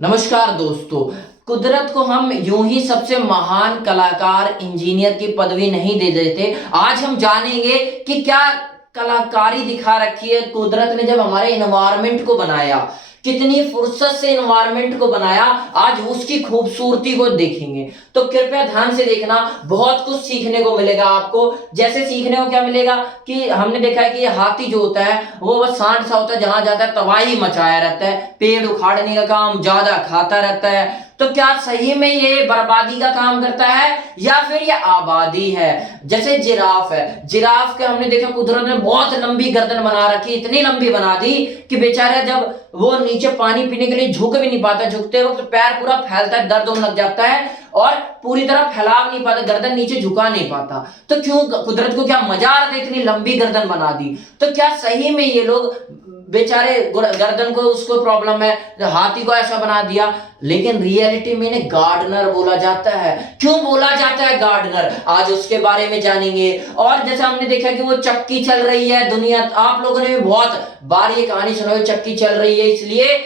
नमस्कार दोस्तों। कुदरत को हम यूं ही सबसे महान कलाकार इंजीनियर की पदवी नहीं दे देते। आज हम जानेंगे कि क्या कलाकारी दिखा रखी है कुदरत ने जब हमारे एनवायरनमेंट को बनाया, कितनी फुर्सत से एनवायरनमेंट को बनाया। आज उसकी खूबसूरती को देखेंगे, तो कृपया ध्यान से देखना, बहुत कुछ सीखने को मिलेगा आपको। जैसे सीखने को क्या मिलेगा कि हमने देखा है कि ये हाथी जो होता है वो बस सांड सा होता है, जहां जाता है तबाही मचाया रहता है, पेड़ उखाड़ने का काम, ज्यादा खाता रहता है। तो क्या सही में ये बर्बादी का काम करता है या फिर ये आबादी है? जैसे जिराफ है, जिराफ के हमने देखा कुदरत ने बहुत लंबी गर्दन बना रखी, इतनी लंबी बना दी कि बेचारा जब वो नीचे पानी पीने के लिए झुक भी नहीं पाता, झुकते वक्त पैर पूरा फैलता है, दर्द होने लग जाता है और पूरी तरह फैला नहीं पाता, गर्दन नीचे झुका नहीं पाता। तो क्यों, कुदरत को क्या मजा आ रहा था इतनी लंबी गर्दन बना दी? तो क्या सही में ये लोग बेचारे गर्दन को उसको प्रॉब्लम है, हाथी को ऐसा बना दिया? लेकिन रियलिटी में इन्हें गार्डनर बोला जाता है। क्यों बोला जाता है गार्डनर, आज उसके बारे में जानेंगे। और जैसा हमने देखा कि वो चक्की चल रही है, दुनिया, आप लोगों ने भी बहुत बार ये कहानी सुना है, चक्की चल रही है इसलिए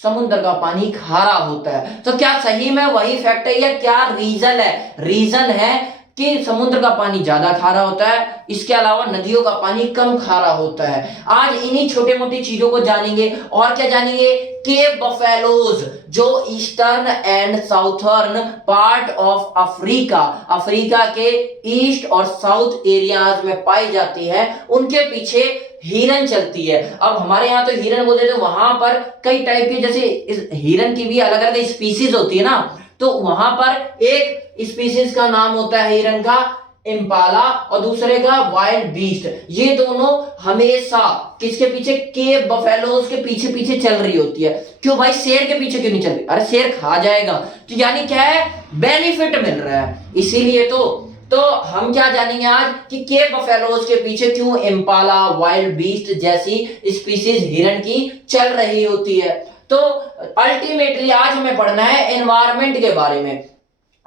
समुद्र का पानी खारा होता है। तो क्या सही में वही फैक्ट है या क्या रीजन है? रीजन है कि समुद्र का पानी ज्यादा खारा होता है, इसके अलावा नदियों का पानी कम खारा होता है। आज इन्हीं छोटे मोटी चीजों को जानेंगे। और क्या जानेंगे? केव बफेलोज जो eastern and southern part of Africa, Africa के ईस्ट और साउथ एरियाज में पाई जाती है, उनके पीछे हिरन चलती है। अब हमारे यहाँ तो हिरन बोलते थे, वहां पर कई टाइप के, जैसे इस हिरन की भी अलग अलग स्पीसीज होती है ना, तो वहां पर एक स्पीसीज का नाम होता है हिरन का इम्पाला और दूसरे का वाइल्ड बीस्ट। ये दोनों हमेशा किसके पीछे? केव बफेलोज के पीछे पीछे चल रही होती है। क्यों भाई, शेर के पीछे क्यों नहीं चल रही? अरे शेर खा जाएगा, तो यानी क्या है, बेनिफिट मिल रहा है, इसीलिए तो हम क्या जानेंगे आज कि केव बफेलोज के पीछे क्यों इम्पाला, वाइल्ड बीस्ट जैसी स्पीसीज हिरन की चल रही होती है। तो अल्टीमेटली आज हमें पढ़ना है एनवायरनमेंट के बारे में।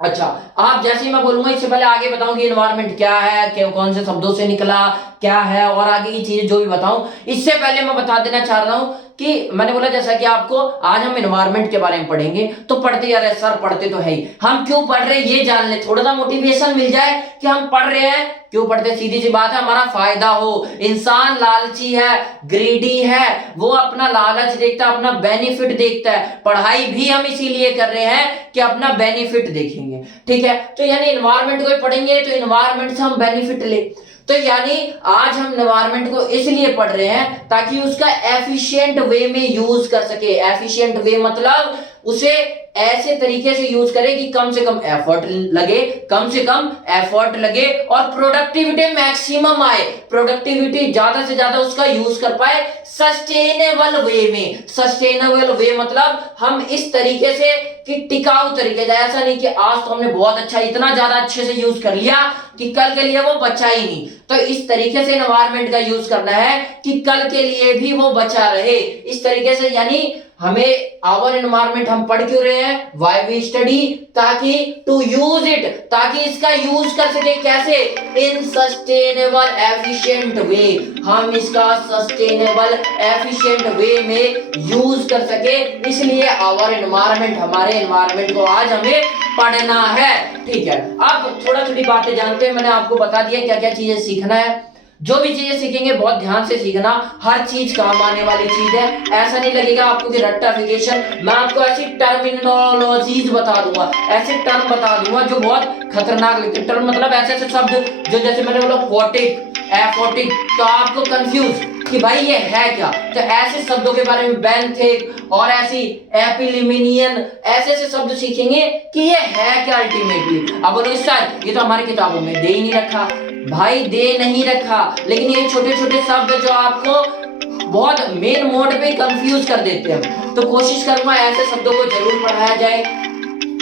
अच्छा, आप जैसे ही मैं बोलूंगा, इससे पहले आगे बताऊं कि एनवायरनमेंट क्या है, कौन से शब्दों से निकला, क्या है, और आगे की चीजें जो भी बताऊं, इससे पहले मैं बता देना चाह रहा हूं कि मैंने बोला जैसा कि आपको आज हम एनवायरनमेंट के बारे में पढ़ेंगे, तो पढ़ते यार सर, पढ़ते तो है ही, हम क्यों पढ़ रहे हैं ये जान ले, थोड़ा सा मोटिवेशन मिल जाए कि हम पढ़ रहे हैं क्यों पढ़ते। सीधी सी बात है, हमारा फायदा हो। इंसान लालची है, ग्रीडी है, वो अपना लालच देखता है, अपना बेनिफिट देखता है। पढ़ाई भी हम इसीलिए कर रहे हैं कि अपना बेनिफिट देखेंगे, ठीक है। तो यानी एनवायरनमेंट को पढ़ेंगे तो एनवायरनमेंट से हम बेनिफिट ले, तो यानी आज हम एनवायरनमेंट को इसलिए पढ़ रहे हैं ताकि उसका एफिशिएंट वे में यूज कर सके। एफिशिएंट वे मतलब उसे ऐसे तरीके से यूज करें कि कम से कम एफर्ट लगे, कम से कम एफर्ट लगे और प्रोडक्टिविटी मैक्सिमम आए, प्रोडक्टिविटी ज्यादा से ज्यादा उसका यूज कर पाए सस्टेनेबल वे में। सस्टेनेबल वे मतलब हम इस तरीके से कि टिकाऊ तरीके से, ऐसा नहीं कि आज तो हमने बहुत अच्छा, इतना ज्यादा अच्छे से यूज कर लिया कि कल के लिए वो बचा ही नहीं। तो इस तरीके से एनवायरनमेंट का यूज करना है कि कल के लिए भी वो बचा रहे, इस तरीके से। यानी हमें आवर एनवायरनमेंट हम पढ़ क्यों रहे हैं? व्हाई वी स्टडी, ताकि टू यूज इट, ताकि इसका यूज कर सके। कैसे? इन सस्टेनेबल एफिशिएंट वे, हम इसका सस्टेनेबल एफिशिएंट वे में यूज कर सके, इसलिए आवर एनवायरनमेंट, हमारे एनवायरनमेंट को आज हमें पढ़ना है, ठीक है। अब थोड़ा थोड़ी बातें जानते हैं, मैंने आपको बता दिया क्या क्या चीजें सीखना है। जो भी चीजें सीखेंगे बहुत ध्यान से सीखना, हर चीज काम आने वाली चीज है। ऐसा नहीं लगेगा आपको कि रट्टाफिकेशन, मैं आपको ऐसी टर्मिनोलॉजीज बता दूंगा, ऐसे टर्म बता दूंगा जो बहुत खतरनाक लगते हैं। टर्म मतलब ऐसे ऐसे शब्द जो, जैसे मैंने बोला फोटिक, एफोटिक, तो आपको कंफ्यूज कि भाई ये है क्या, तो ऐसे शब्दों के बारे में, बेंथिक और ऐसी एपिलिमिनियन, ऐसे ऐसे शब्द सीखेंगे कि ये है क्या अल्टीमेटली। अब बोलोगे सर ये तो हमारी किताबों में दे ही नहीं रखा। भाई दे नहीं रखा, लेकिन ये छोटे छोटे शब्द जो आपको बहुत मेन मोड पे कंफ्यूज कर देते हैं, तो कोशिश करूंगा ऐसे शब्दों को जरूर पढ़ाया जाए।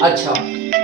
अच्छा,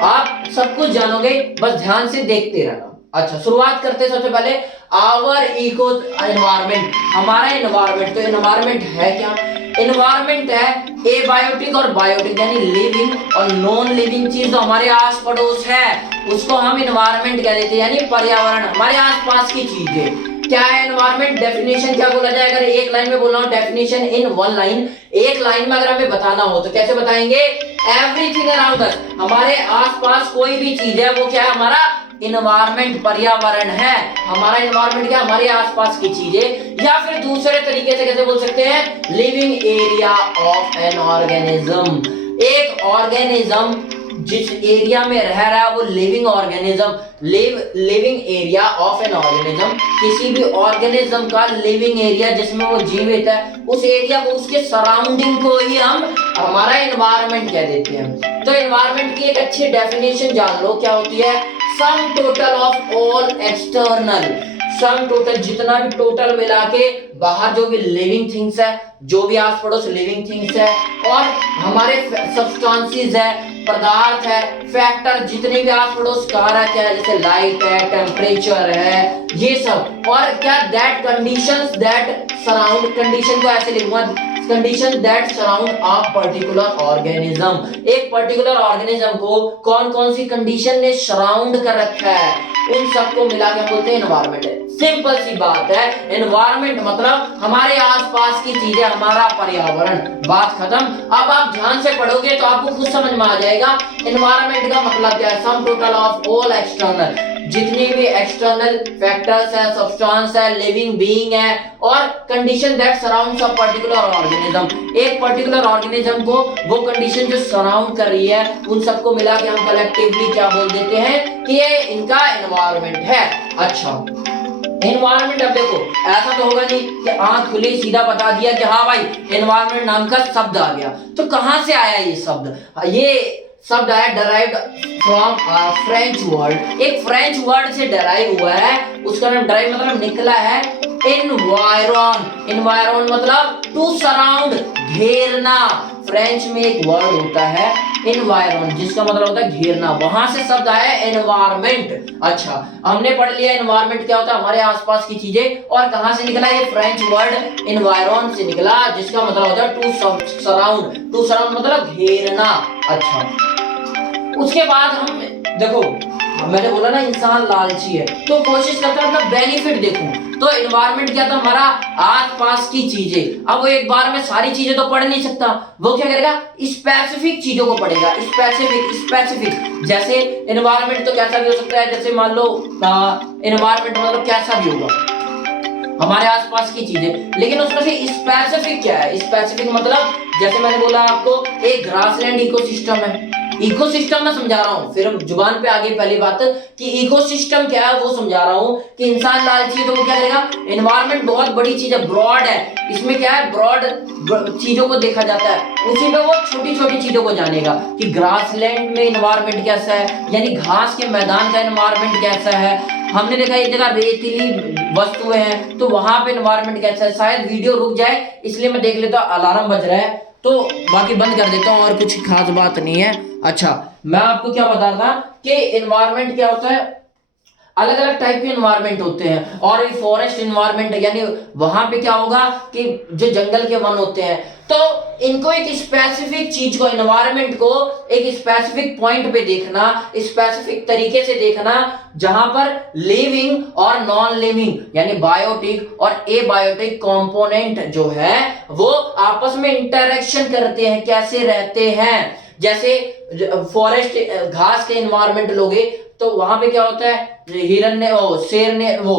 आप सब कुछ जानोगे, बस ध्यान से देखते रहना। अच्छा, शुरुआत करते हैं सबसे पहले आवर इको एनवायरनमेंट, हमारा एनवायरनमेंट। तो एनवायरनमेंट है क्या? एनवायरनमेंट है एबायोटिक और बायोटिक, यानी लिविंग और नॉन लिविंग चीज जो हमारे आस पड़ोस है, उसको हम एनवायरनमेंट कह देते हैं, यानी पर्यावरण, हमारे आसपास की चीजें। क्या है एनवायरमेंट? डेफिनेशन क्या बोला जाए? अगर एक लाइन में बोल रहा हूं, डेफिनेशन इन वन लाइन, एक लाइन में अगर हमें बताना हो तो कैसे बताएंगे? एवरीथिंग अराउंड अस, हमारे आसपास कोई भी चीज है वो क्या है? हमारा इन्वायरमेंट, पर्यावरण है। हमारा इन्वायरमेंट क्या? हमारे आसपास की चीजें। या फिर दूसरे तरीके से कैसे बोल सकते हैं? Living area of an organism. एक ऑर्गेनिज्म जिस एरिया में रह रहा है वो living organism, living area of an organism, किसी भी ऑर्गेनिज्म का लिविंग एरिया जिसमें वो जीवित है, उस एरिया को, उसके सराउंडिंग को ही हम हमारा एनवायरनमेंट कह देते हैं। तो एनवायरनमेंट की एक अच्छी डेफिनेशन जान लो, क्या होती है? Sum total of all external, sum total, जितना भी टोटल मिला के बाहर जो भी लिविंग थिंग्स है, जो भी आस पड़ोस लिविंग थिंग्स है, और हमारे सब्सटेंसेस है, पदार्थ है, फैक्टर, जितने भी आस पड़ोस कारक है, जैसे लाइट है, टेम्परेचर है, ये सब, और क्या? That conditions that surround, condition को ऐसे लिखूंगा, condition that surround a particular organism. एक पर्टिकुलर ऑर्गेनिज्म को कौन कौन सी कंडीशन ने सराउंड कर रखा है, उन सबको मिला के बोलते हैं एनवायरनमेंट। सिंपल सी बात है, एनवायरनमेंट मतलब हमारे आसपास की चीजें, हमारा पर्यावरण, बात खत्म। अब आप ध्यान से पढ़ोगे तो आपको खुद समझ में आ जाएगा एनवायरनमेंट का मतलब क्या है। Sum total of all external, जितने भी एक्सटर्नल फैक्टर्स है, सब्सटेंस है, लिविंग बीइंग है, और condition that surrounds a particular organism, एक पर्टिकुलर ऑर्गेनिज्म को वो कंडीशन जो सराउंड कर रही है, उन सबको मिला के हम कलेक्टिवली क्या बोल देते हैं? कि ये इनका एनवायरनमेंट है। अच्छा, एनवायरनमेंट, अब देखो ऐसा तो होगा नहीं कि आंख खुली सीधा बता दिया कि हाँ भाई एनवायरनमेंट नाम का शब्द आ गया। तो कहां से आया ये शब्द? ये शब्द आया डराइव्ड फ्रॉम फ्रेंच वर्ड, एक फ्रेंच वर्ड से डराइव हुआ है। उसका नाम डराइव मतलब निकला है एनवायरन। एनवायरन मतलब टू सराउंड, घेरना। फ्रेंच में एक वर्ड होता है एनवायरन जिसका मतलब होता है घेरना, वहां से शब्द आया एनवायरमेंट। अच्छा, हमने पढ़ लिया एनवायरमेंट क्या होता है? हमारे आसपास की चीजें। और कहां से निकला? ये फ्रेंच वर्ड एनवायरन से निकला, जिसका मतलब होता है टू सराउंड। टू सराउंड मतलब घेरना। अच्छा, उसके बाद हम देखो, मैंने बोला ना इंसान लालची है, तो कोशिश करता है अपना बेनिफिट देखूं। तो एनवायरनमेंट क्या था? हमारा आसपास की चीजें। अब वो एक बार में सारी चीजें तो पढ़ नहीं सकता, वो क्या करेगा? स्पेसिफिक चीजों को पढ़ेगा। स्पेसिफिक जैसे एनवायरनमेंट तो कैसा भी हो सकता है, जैसे मान लो एनवायरनमेंट मतलब कैसा भी होगा, हमारे आसपास की चीजें। लेकिन उसमें से स्पेसिफिक क्या है? स्पेसिफिक मतलब जैसे मैंने बोला आपको, एक ग्रासलैंड इकोसिस्टम है। इकोसिस्टम मैं समझा रहा हूं, फिर जुबान पे आगे पहली बात कि इकोसिस्टम क्या है वो समझा रहा हूं। कि इंसान लालची है तो वो क्या करेगा? एनवायरनमेंट बहुत बड़ी चीज है, ब्रॉड है, इसमें क्या है? ब्रॉड चीजों को देखा जाता है, उसी में वो छोटी छोटी चीजों को जानेगा कि ग्रासलैंड में एनवायरनमेंट कैसा है, यानी घास के मैदान का एनवायरनमेंट कैसा है। हमने देखा एक जगह रेतीली वस्तुएं हैं तो वहां पे एनवायरनमेंट कैसा है। शायद वीडियो रुक जाए इसलिए मैं देख लेता हूं, अलार्म बज रहा है तो बाकी बंद कर देता हूं, और कुछ खास बात नहीं है। अच्छा, मैं आपको क्या बता रहा था कि एनवायरनमेंट क्या होता है? अलग अलग टाइप के एनवायरनमेंट होते हैं। और फॉरेस्ट एनवायरनमेंट यानी वहां पे क्या होगा कि जो जंगल के वन होते हैं, तो इनको एक स्पेसिफिक चीज को, एनवायरनमेंट को एक स्पेसिफिक पॉइंट पे देखना, स्पेसिफिक तरीके से देखना, जहां पर लिविंग और नॉन लिविंग यानी बायोटिक और एबायोटिक कंपोनेंट जो है वो आपस में इंटरेक्शन करते हैं, कैसे रहते हैं। जैसे फॉरेस्ट घास के एनवायरनमेंट लोगे तो वहां पे क्या होता है? हिरन ने शेर ने वो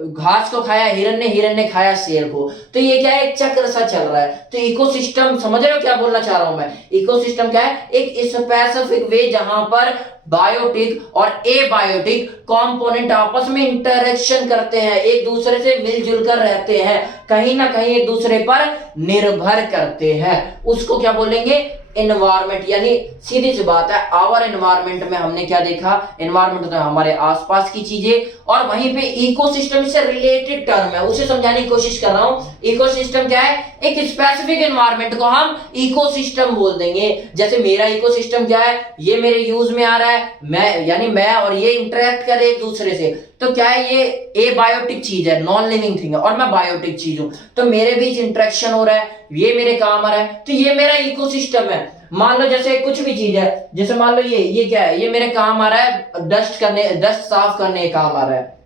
घास को खाया, हिरन ने खाया शेर को। तो ये क्या है? एक चक्र सा चल रहा है। तो इकोसिस्टम, समझ रहे हो क्या बोलना चाह रहा हूं मैं? इकोसिस्टम क्या है? एक स्पेसिफिक वे जहां पर बायोटिक और एबायोटिक कंपोनेंट आपस में इंटरेक्शन करते हैं, एक दूसरे से मिलजुल कर रहते हैं, कहीं ना कहीं एक दूसरे पर निर्भर करते हैं, उसको क्या बोलेंगे? एनवायरनमेंट। यानी सीधी सी बात है, आवर एनवायरनमेंट में हमने क्या देखा? एनवायरनमेंट तो हमारे आसपास की चीजें, और वहीं पे इकोसिस्टम से रिलेटेड टर्म है, उसे समझाने की कोशिश कर रहा हूं। इकोसिस्टम क्या है? एक स्पेसिफिक एनवायरनमेंट को हम इकोसिस्टम बोल देंगे। जैसे मेरा इकोसिस्टम क्या है? ये मेरे यूज में आ रहा है, मैं यानी मैं और ये इंटरेक्ट करे एक दूसरे से, तो क्या है? ये एबायोटिक चीज है, नॉन लिविंग थिंग है, और मैं बायोटिक चीज हूं, तो मेरे बीच इंटरेक्शन हो रहा है, ये मेरे काम आ रहा है, तो ये मेरा इकोसिस्टम है। मान लो जैसे कुछ भी चीज है, जैसे मान लो ये क्या है? ये मेरे काम आ रहा है, डस्ट साफ करने काम आ रहा है,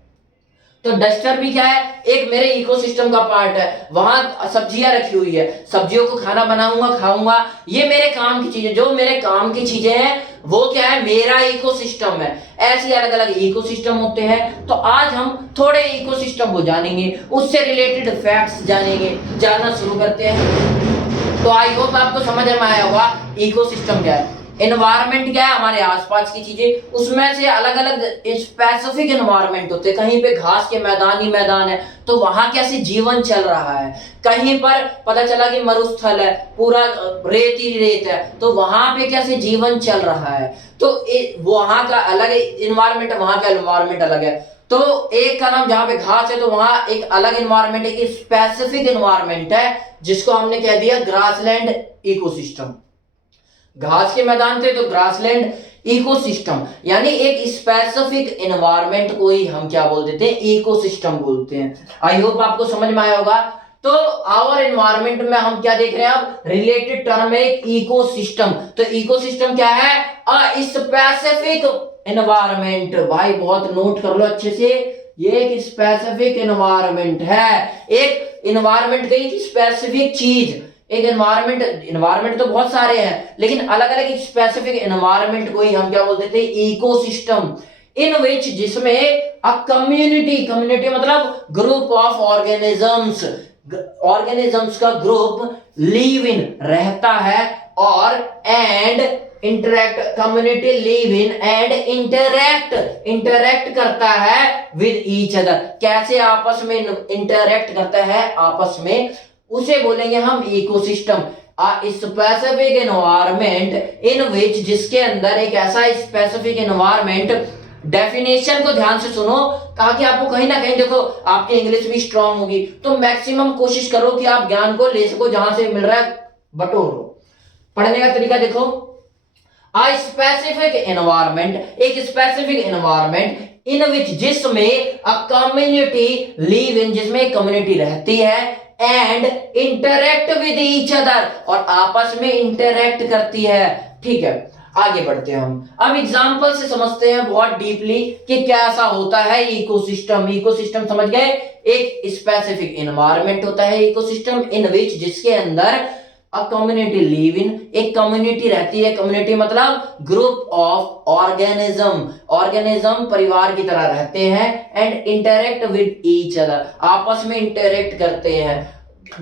तो डस्टर भी क्या है, एक मेरे इकोसिस्टम का पार्ट है। वहां सब्जियां रखी हुई है, सब्जियों को खाना बनाऊंगा, खाऊंगा, ये मेरे काम की चीजें, जो मेरे काम की चीजें हैं वो क्या है, मेरा इकोसिस्टम है। ऐसे अलग अलग इकोसिस्टम होते हैं। तो आज हम थोड़े इकोसिस्टम को जानेंगे, उससे रिलेटेड फैक्ट्स जानेंगे, जानना शुरू करते हैं। तो आई होप आपको समझ में आया होगा इकोसिस्टम क्या है। एनवायरमेंट क्या है, हमारे आसपास की चीजें, उसमें से अलग अलग स्पेसिफिक एनवायरमेंट होते हैं। कहीं पे घास के मैदान ही मैदान है तो वहां कैसे जीवन चल रहा है, कहीं पर पता चला कि मरुस्थल है, पूरा रेत ही रेत है, तो वहां पे कैसे जीवन चल रहा है। तो वहां का अलग एनवायरमेंट है, वहां का एनवायरमेंट अलग है। तो एक का नाम जहां पे घास है तो वहां एक अलग एनवायरमेंट है, एक स्पेसिफिक एनवायरमेंट है जिसको हमने कह दिया ग्रासलैंड इकोसिस्टम। घास के मैदान थे तो ग्रासलैंड इकोसिस्टम, यानी एक स्पेसिफिक एनवायरनमेंट को ही हम क्या बोल देते हैं, इकोसिस्टम बोलते हैं। आई होप आपको समझ में आया होगा। तो आवर एनवायरनमेंट में हम क्या देख रहे हैं, अब रिलेटेड टर्म है इकोसिस्टम। तो इकोसिस्टम क्या है, अ स्पेसिफिक एनवायरनमेंट। भाई बहुत नोट कर लो अच्छे से, ये एक स्पेसिफिक एनवायरनमेंट है। एक एनवायरनमेंट गई स्पेसिफिक चीज, एक एनवायरनमेंट तो बहुत सारे हैं लेकिन अलग अलग स्पेसिफिक एनवायरनमेंट को ही हम क्या बोलते थे, इकोसिस्टम। इन विच, जिसमें अ कम्युनिटी मतलब ग्रुप ऑफ ऑर्गेनिजम्स का ग्रुप लिव इन रहता है, और and interact, community live in and interact करता है विद ईच अदर। कैसे आपस में इंटरैक्ट करता है आपस में, उसे बोलेंगे हम इकोसिस्टम। स्पेसिफिक एनवायरनमेंट इन विच, जिसके अंदर एक ऐसा स्पेसिफिक एनवायरनमेंट। डेफिनेशन को ध्यान से सुनो ताकि आपको कहीं ना कहीं, देखो आपकी इंग्लिश भी स्ट्रांग होगी तो मैक्सिमम कोशिश करो कि आप ज्ञान को ले सको, जहां से मिल रहा है बटोरो। पढ़ने का तरीका देखो, अ स्पेसिफिक एनवायरनमेंट, एक स्पेसिफिक एनवायरनमेंट इन विच, जिसमें अ कम्युनिटी लिव इन, जिसमें कम्युनिटी रहती है, and interact with each other, और आपस में इंटरैक्ट करती है। ठीक है, आगे बढ़ते हैं हम। अब एग्जांपल से समझते हैं बहुत डीपली कि क्या ऐसा होता है इकोसिस्टम। इकोसिस्टम समझ गए, एक स्पेसिफिक एनवायरनमेंट होता है इकोसिस्टम, इन विच, जिसके अंदर अ कम्युनिटी लिव इन, एक कम्युनिटी रहती है। कम्युनिटी मतलब ग्रुप ऑफ ऑर्गेनिज्म परिवार की तरह रहते हैं, and interact with each other, आपस में इंटरैक्ट करते हैं।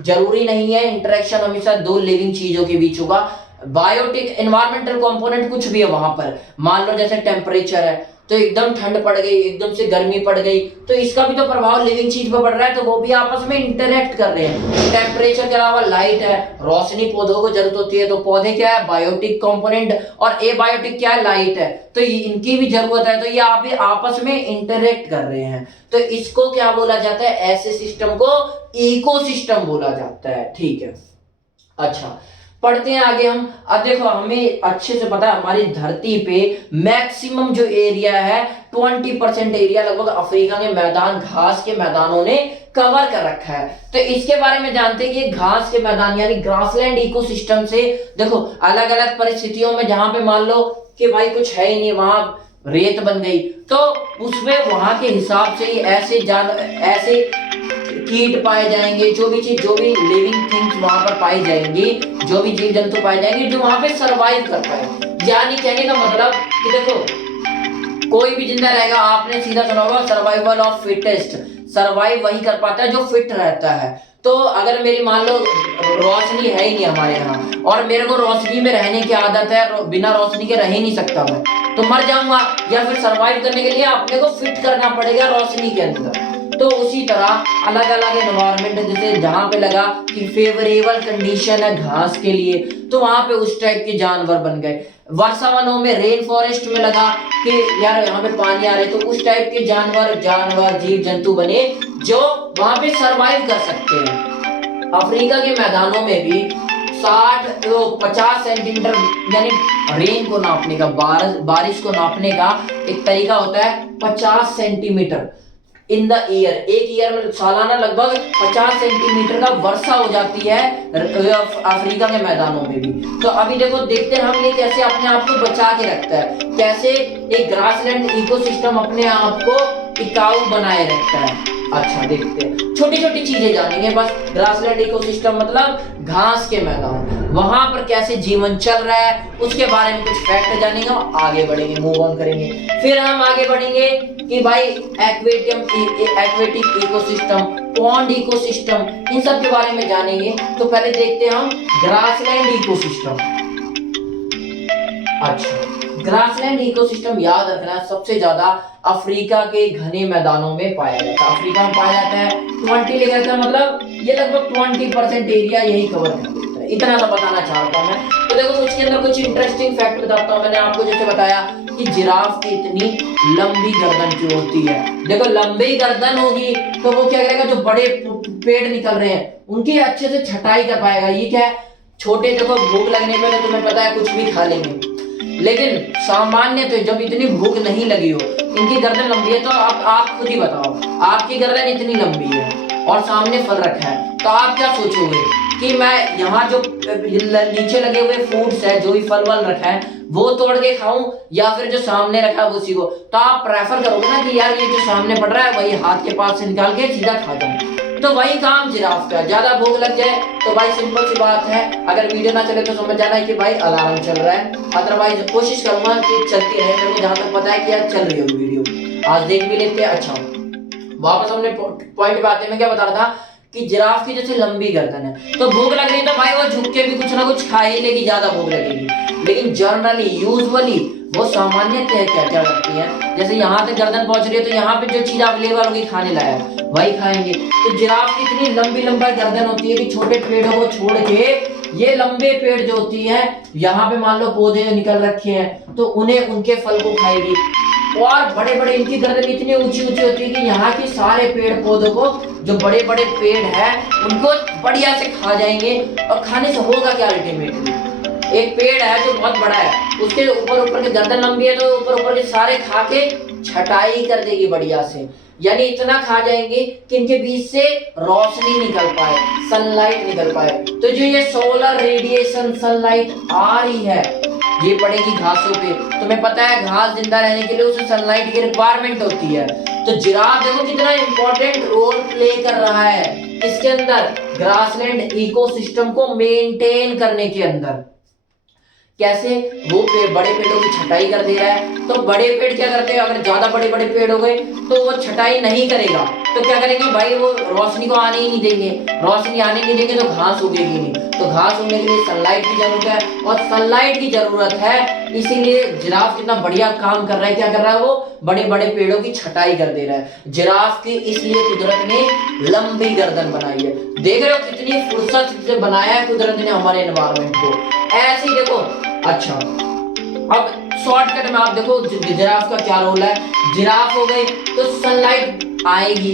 जरूरी नहीं है इंटरेक्शन हमेशा दो लिविंग चीजों के बीच होगा। बायोटिक एनवायरमेंटल कंपोनेंट कुछ भी है वहां पर, मान लो जैसे टेम्परेचर है तो एकदम ठंड पड़ गई, एकदम से गर्मी पड़ गई, तो इसका भी तो प्रभाव लिविंग चीज पर पड़ रहा है, तो वो भी आपस में इंटरैक्ट कर रहे हैं। टेम्परेचर के अलावा लाइट है, रोशनी पौधों को जरूरत होती है, तो पौधे क्या है, बायोटिक कंपोनेंट, और एबायोटिक क्या है, लाइट है, तो इनकी भी जरूरत है, तो ये आप आपस में इंटरैक्ट कर रहे हैं। तो इसको क्या बोला जाता है, ऐसे सिस्टम को इकोसिस्टम बोला जाता है। ठीक है, अच्छा पढ़ते हैं आगे हम। अब देखो हमें अच्छे से पता है हमारी धरती पे मैक्सिमम जो एरिया है 20% एरिया लगभग अफ्रीका के मैदान, घास के मैदानों ने कवर कर रखा है। तो इसके बारे में जानते हैं कि घास के मैदान यानी ग्रासलैंड इकोसिस्टम से, देखो अलग अलग परिस्थितियों में जहां पे मान लो कि भाई कुछ है ही नहीं, वहां रेत बन गई, तो उसमें वहां के हिसाब से ही ऐसे कीट पाए जाएंगे, जो भी लिविंग थिंग्स वहां पर पाई जाएंगी, जो भी जीव जंतु पाए जाएंगे जो वहां पे सरवाइव कर पाए। यानी कहने का मतलब कि देखो कोई भी जिंदा रहेगा, आपने सीधा सुना होगा सर्वाइवल ऑफ फिटेस्ट, सरवाइव वही कर पाता है जो फिट रहता है। तो अगर मेरी मान लो रोशनी है ही नहीं हमारे यहाँ, और मेरे को रोशनी में रहने की आदत है, बिना रोशनी के रह ही नहीं सकता मैं, तो मर जाऊंगा। या फिर सरवाइव करने के लिए अपने को फिट करना पड़ेगा रोशनी के अंदर। तो उसी तरह अलग अलग एनवायरनमेंट, जैसे जहां पे लगा कि फेवरेबल कंडीशन है घास के लिए, तो वहां पे उस टाइप के जानवर बन गए। वर्षा वनों में, रेन फॉरेस्ट में लगा कि यार यहाँ पे पानी आ रहा है, तो उस टाइप के जानवर जीव जंतु बने जो वहां पे सरवाइव कर सकते हैं। अफ्रीका के मैदानों में भी 50 सेंटीमीटर यानी रेन को नापने का, बारिश को नापने का एक तरीका होता है 50 सेंटीमीटर इन द ईयर। एक ईयर में सालाना लगभग 50 सेंटीमीटर का वर्षा हो जाती है अफ्रीका के मैदानों में भी। तो अभी देखो देखते हैं हम ये कैसे अपने आप को बचा के रखता है, कैसे एक ग्रासलैंड इकोसिस्टम अपने आप को टिकाऊ बनाए रखता है। अच्छा देखते हैं, छोटी छोटी चीजें जानेंगे बस। ग्रासलैंड इकोसिस्टम मतलब घास के मैदान, वहां पर कैसे जीवन चल रहा है उसके बारे में कुछ फैक्ट जानेंगे और आगे बढ़ेंगे, मूव ऑन करेंगे। फिर हम आगे बढ़ेंगे कि भाई एक्वेटिक इकोसिस्टम, पॉन्ड इकोसिस्टम, इन सब के बारे में जानेंगे। तो पहले देखते हैं हम ग्रासलैंड इकोसिस्टम। अच्छा, ग्रासलैंड इकोसिस्टम याद रखना सबसे ज्यादा अफ्रीका के घने मैदानों में पाया जाता है। अफ्रीका में पाया जाता है, 20 लिखा था, मतलब ये लगभग 20% एरिया यही कवर कर देता है। इतना सा बताना चाहता हूं मैं। तो देखो उसके अंदर कुछ इंटरेस्टिंग फैक्ट बताता हूं। मैंने आपको जैसे बताया कि जिराफ की इतनी लंबी गर्दन क्यों होती है। देखो लंबी गर्दन होगी तो वो क्या करेगा, जो बड़े पेड़ निकल रहे हैं उनकी अच्छे से छटाई कर पाएगा। ये क्या है, छोटे देखो भूख लगने पे तो तुम्हें पता है कुछ भी खा लेंगे, लेकिन सामान्य तो जब इतनी भूख नहीं लगी हो, इनकी गर्दन लंबी है। तो आप खुद ही बताओ, आपकी गर्दन इतनी लंबी है और सामने फल रखा है, तो आप क्या सोचोगे कि मैं यहाँ जो नीचे लगे हुए फ्रूट्स है, जो भी फल वल रखा है वो तोड़ के खाऊं या फिर जो सामने रखा है उसी को। तो आप प्रेफर करोगे ना कि यार ये जो सामने पड़ रहा है वही हाथ के पास से निकाल के सीधा खा जाऊं। तो वही काम जिराफ का, ज्यादा भूख लग जाए तो भाई सिंपल सी बात है, अगर वीडियो ना चले तो समझ जाना है कि भाई अलार्म चल रहा है। अदरवाइज कोशिश करूंगा कि चलती रहे, मेरे को जहां तक पता है कि आज चल रही होगी वीडियो, आज देख भी लेते हैं। अच्छा वापस हमने पॉइंट पे आते हैं। मैं क्या बता रहा था कि जिराफ की जैसे लंबी गर्दन है, तो भूख लग रही है तो भाई वो झुक के भी कुछ ना कुछ खा ही लेगी, ज्यादा भूख लगेगी। लेकिन जनरली यूजुअली वो सामान्य क्या क्या करती है, जैसे यहाँ तक गर्दन पहुंच रही है तो यहाँ पे जो चीज अवेलेबल होगी खाने लायक वही खाएंगे। तो जिराफ की इतनी लंबी लंबी गर्दन होती है कि छोटे पेड़ों को छोड़ के ये लंबे पेड़ जो होती है, यहाँ पे मान लो पौधे निकल रखे हैं तो उन्हें उनके फल को खाएगी। और बड़े बड़े इनकी गर्दन इतनी ऊंची ऊंची होती है कि यहाँ के सारे पेड़ पौधों को, जो बड़े बड़े पेड़ है उनको बढ़िया से खा जाएंगे। और खाने से होगा क्या, अल्टीमेटली एक पेड़ है जो बहुत बड़ा है, उसके ऊपर ऊपर की गर्दन लंबी है तो ऊपर ऊपर के सारे खा के छटाई कर देगी बढ़िया से। यानी इतना खा जाएंगे कि इनके बीच से रोशनी निकल पाए, सनलाइट निकल पाए। तो जो ये सोलर रेडिएशन सनलाइट आ रही है ये पड़ेगी घासों पे। तुम्हें पता है घास जिंदा रहने के लिए उसे सनलाइट की रिक्वायरमेंट होती है। तो जिराफ देखो कितना इंपॉर्टेंट रोल प्ले कर रहा है इसके अंदर, ग्रासलैंड इकोसिस्टम को मेंटेन करने के अंदर। कैसे, वो बड़े पेड़ों की छटाई कर दे रहा है। तो बड़े पेड़ क्या करते हैं, अगर ज्यादा बड़े बड़े पेड़ हो गए तो वो छटाई नहीं करेगा, तो क्या करेंगे भाई, वो रोशनी को आने ही नहीं देंगे। रोशनी आने नहीं देंगे तो घास उगेगी नहीं। तो घास उगने के लिए सनलाइट की जरूरत है, और सनलाइट की जरूरत है इसीलिए जिराफ कितना बढ़िया काम कर रहा है। क्या कर रहा है, वो बड़े बड़े पेड़ों की छटाई कर दे रहा है। जिराफ की इसलिए कुदरत ने लंबी गर्दन बनाई है। देख रहे हो कितनी फुर्सत से बनाया है कुदरत ने हमारे एनवायरनमेंट को, ऐसे ही देखो। अच्छा अब शॉर्टकट में आप देखो जिराफ का क्या रोल है। जिराफ हो गई तो सनलाइट आएगी,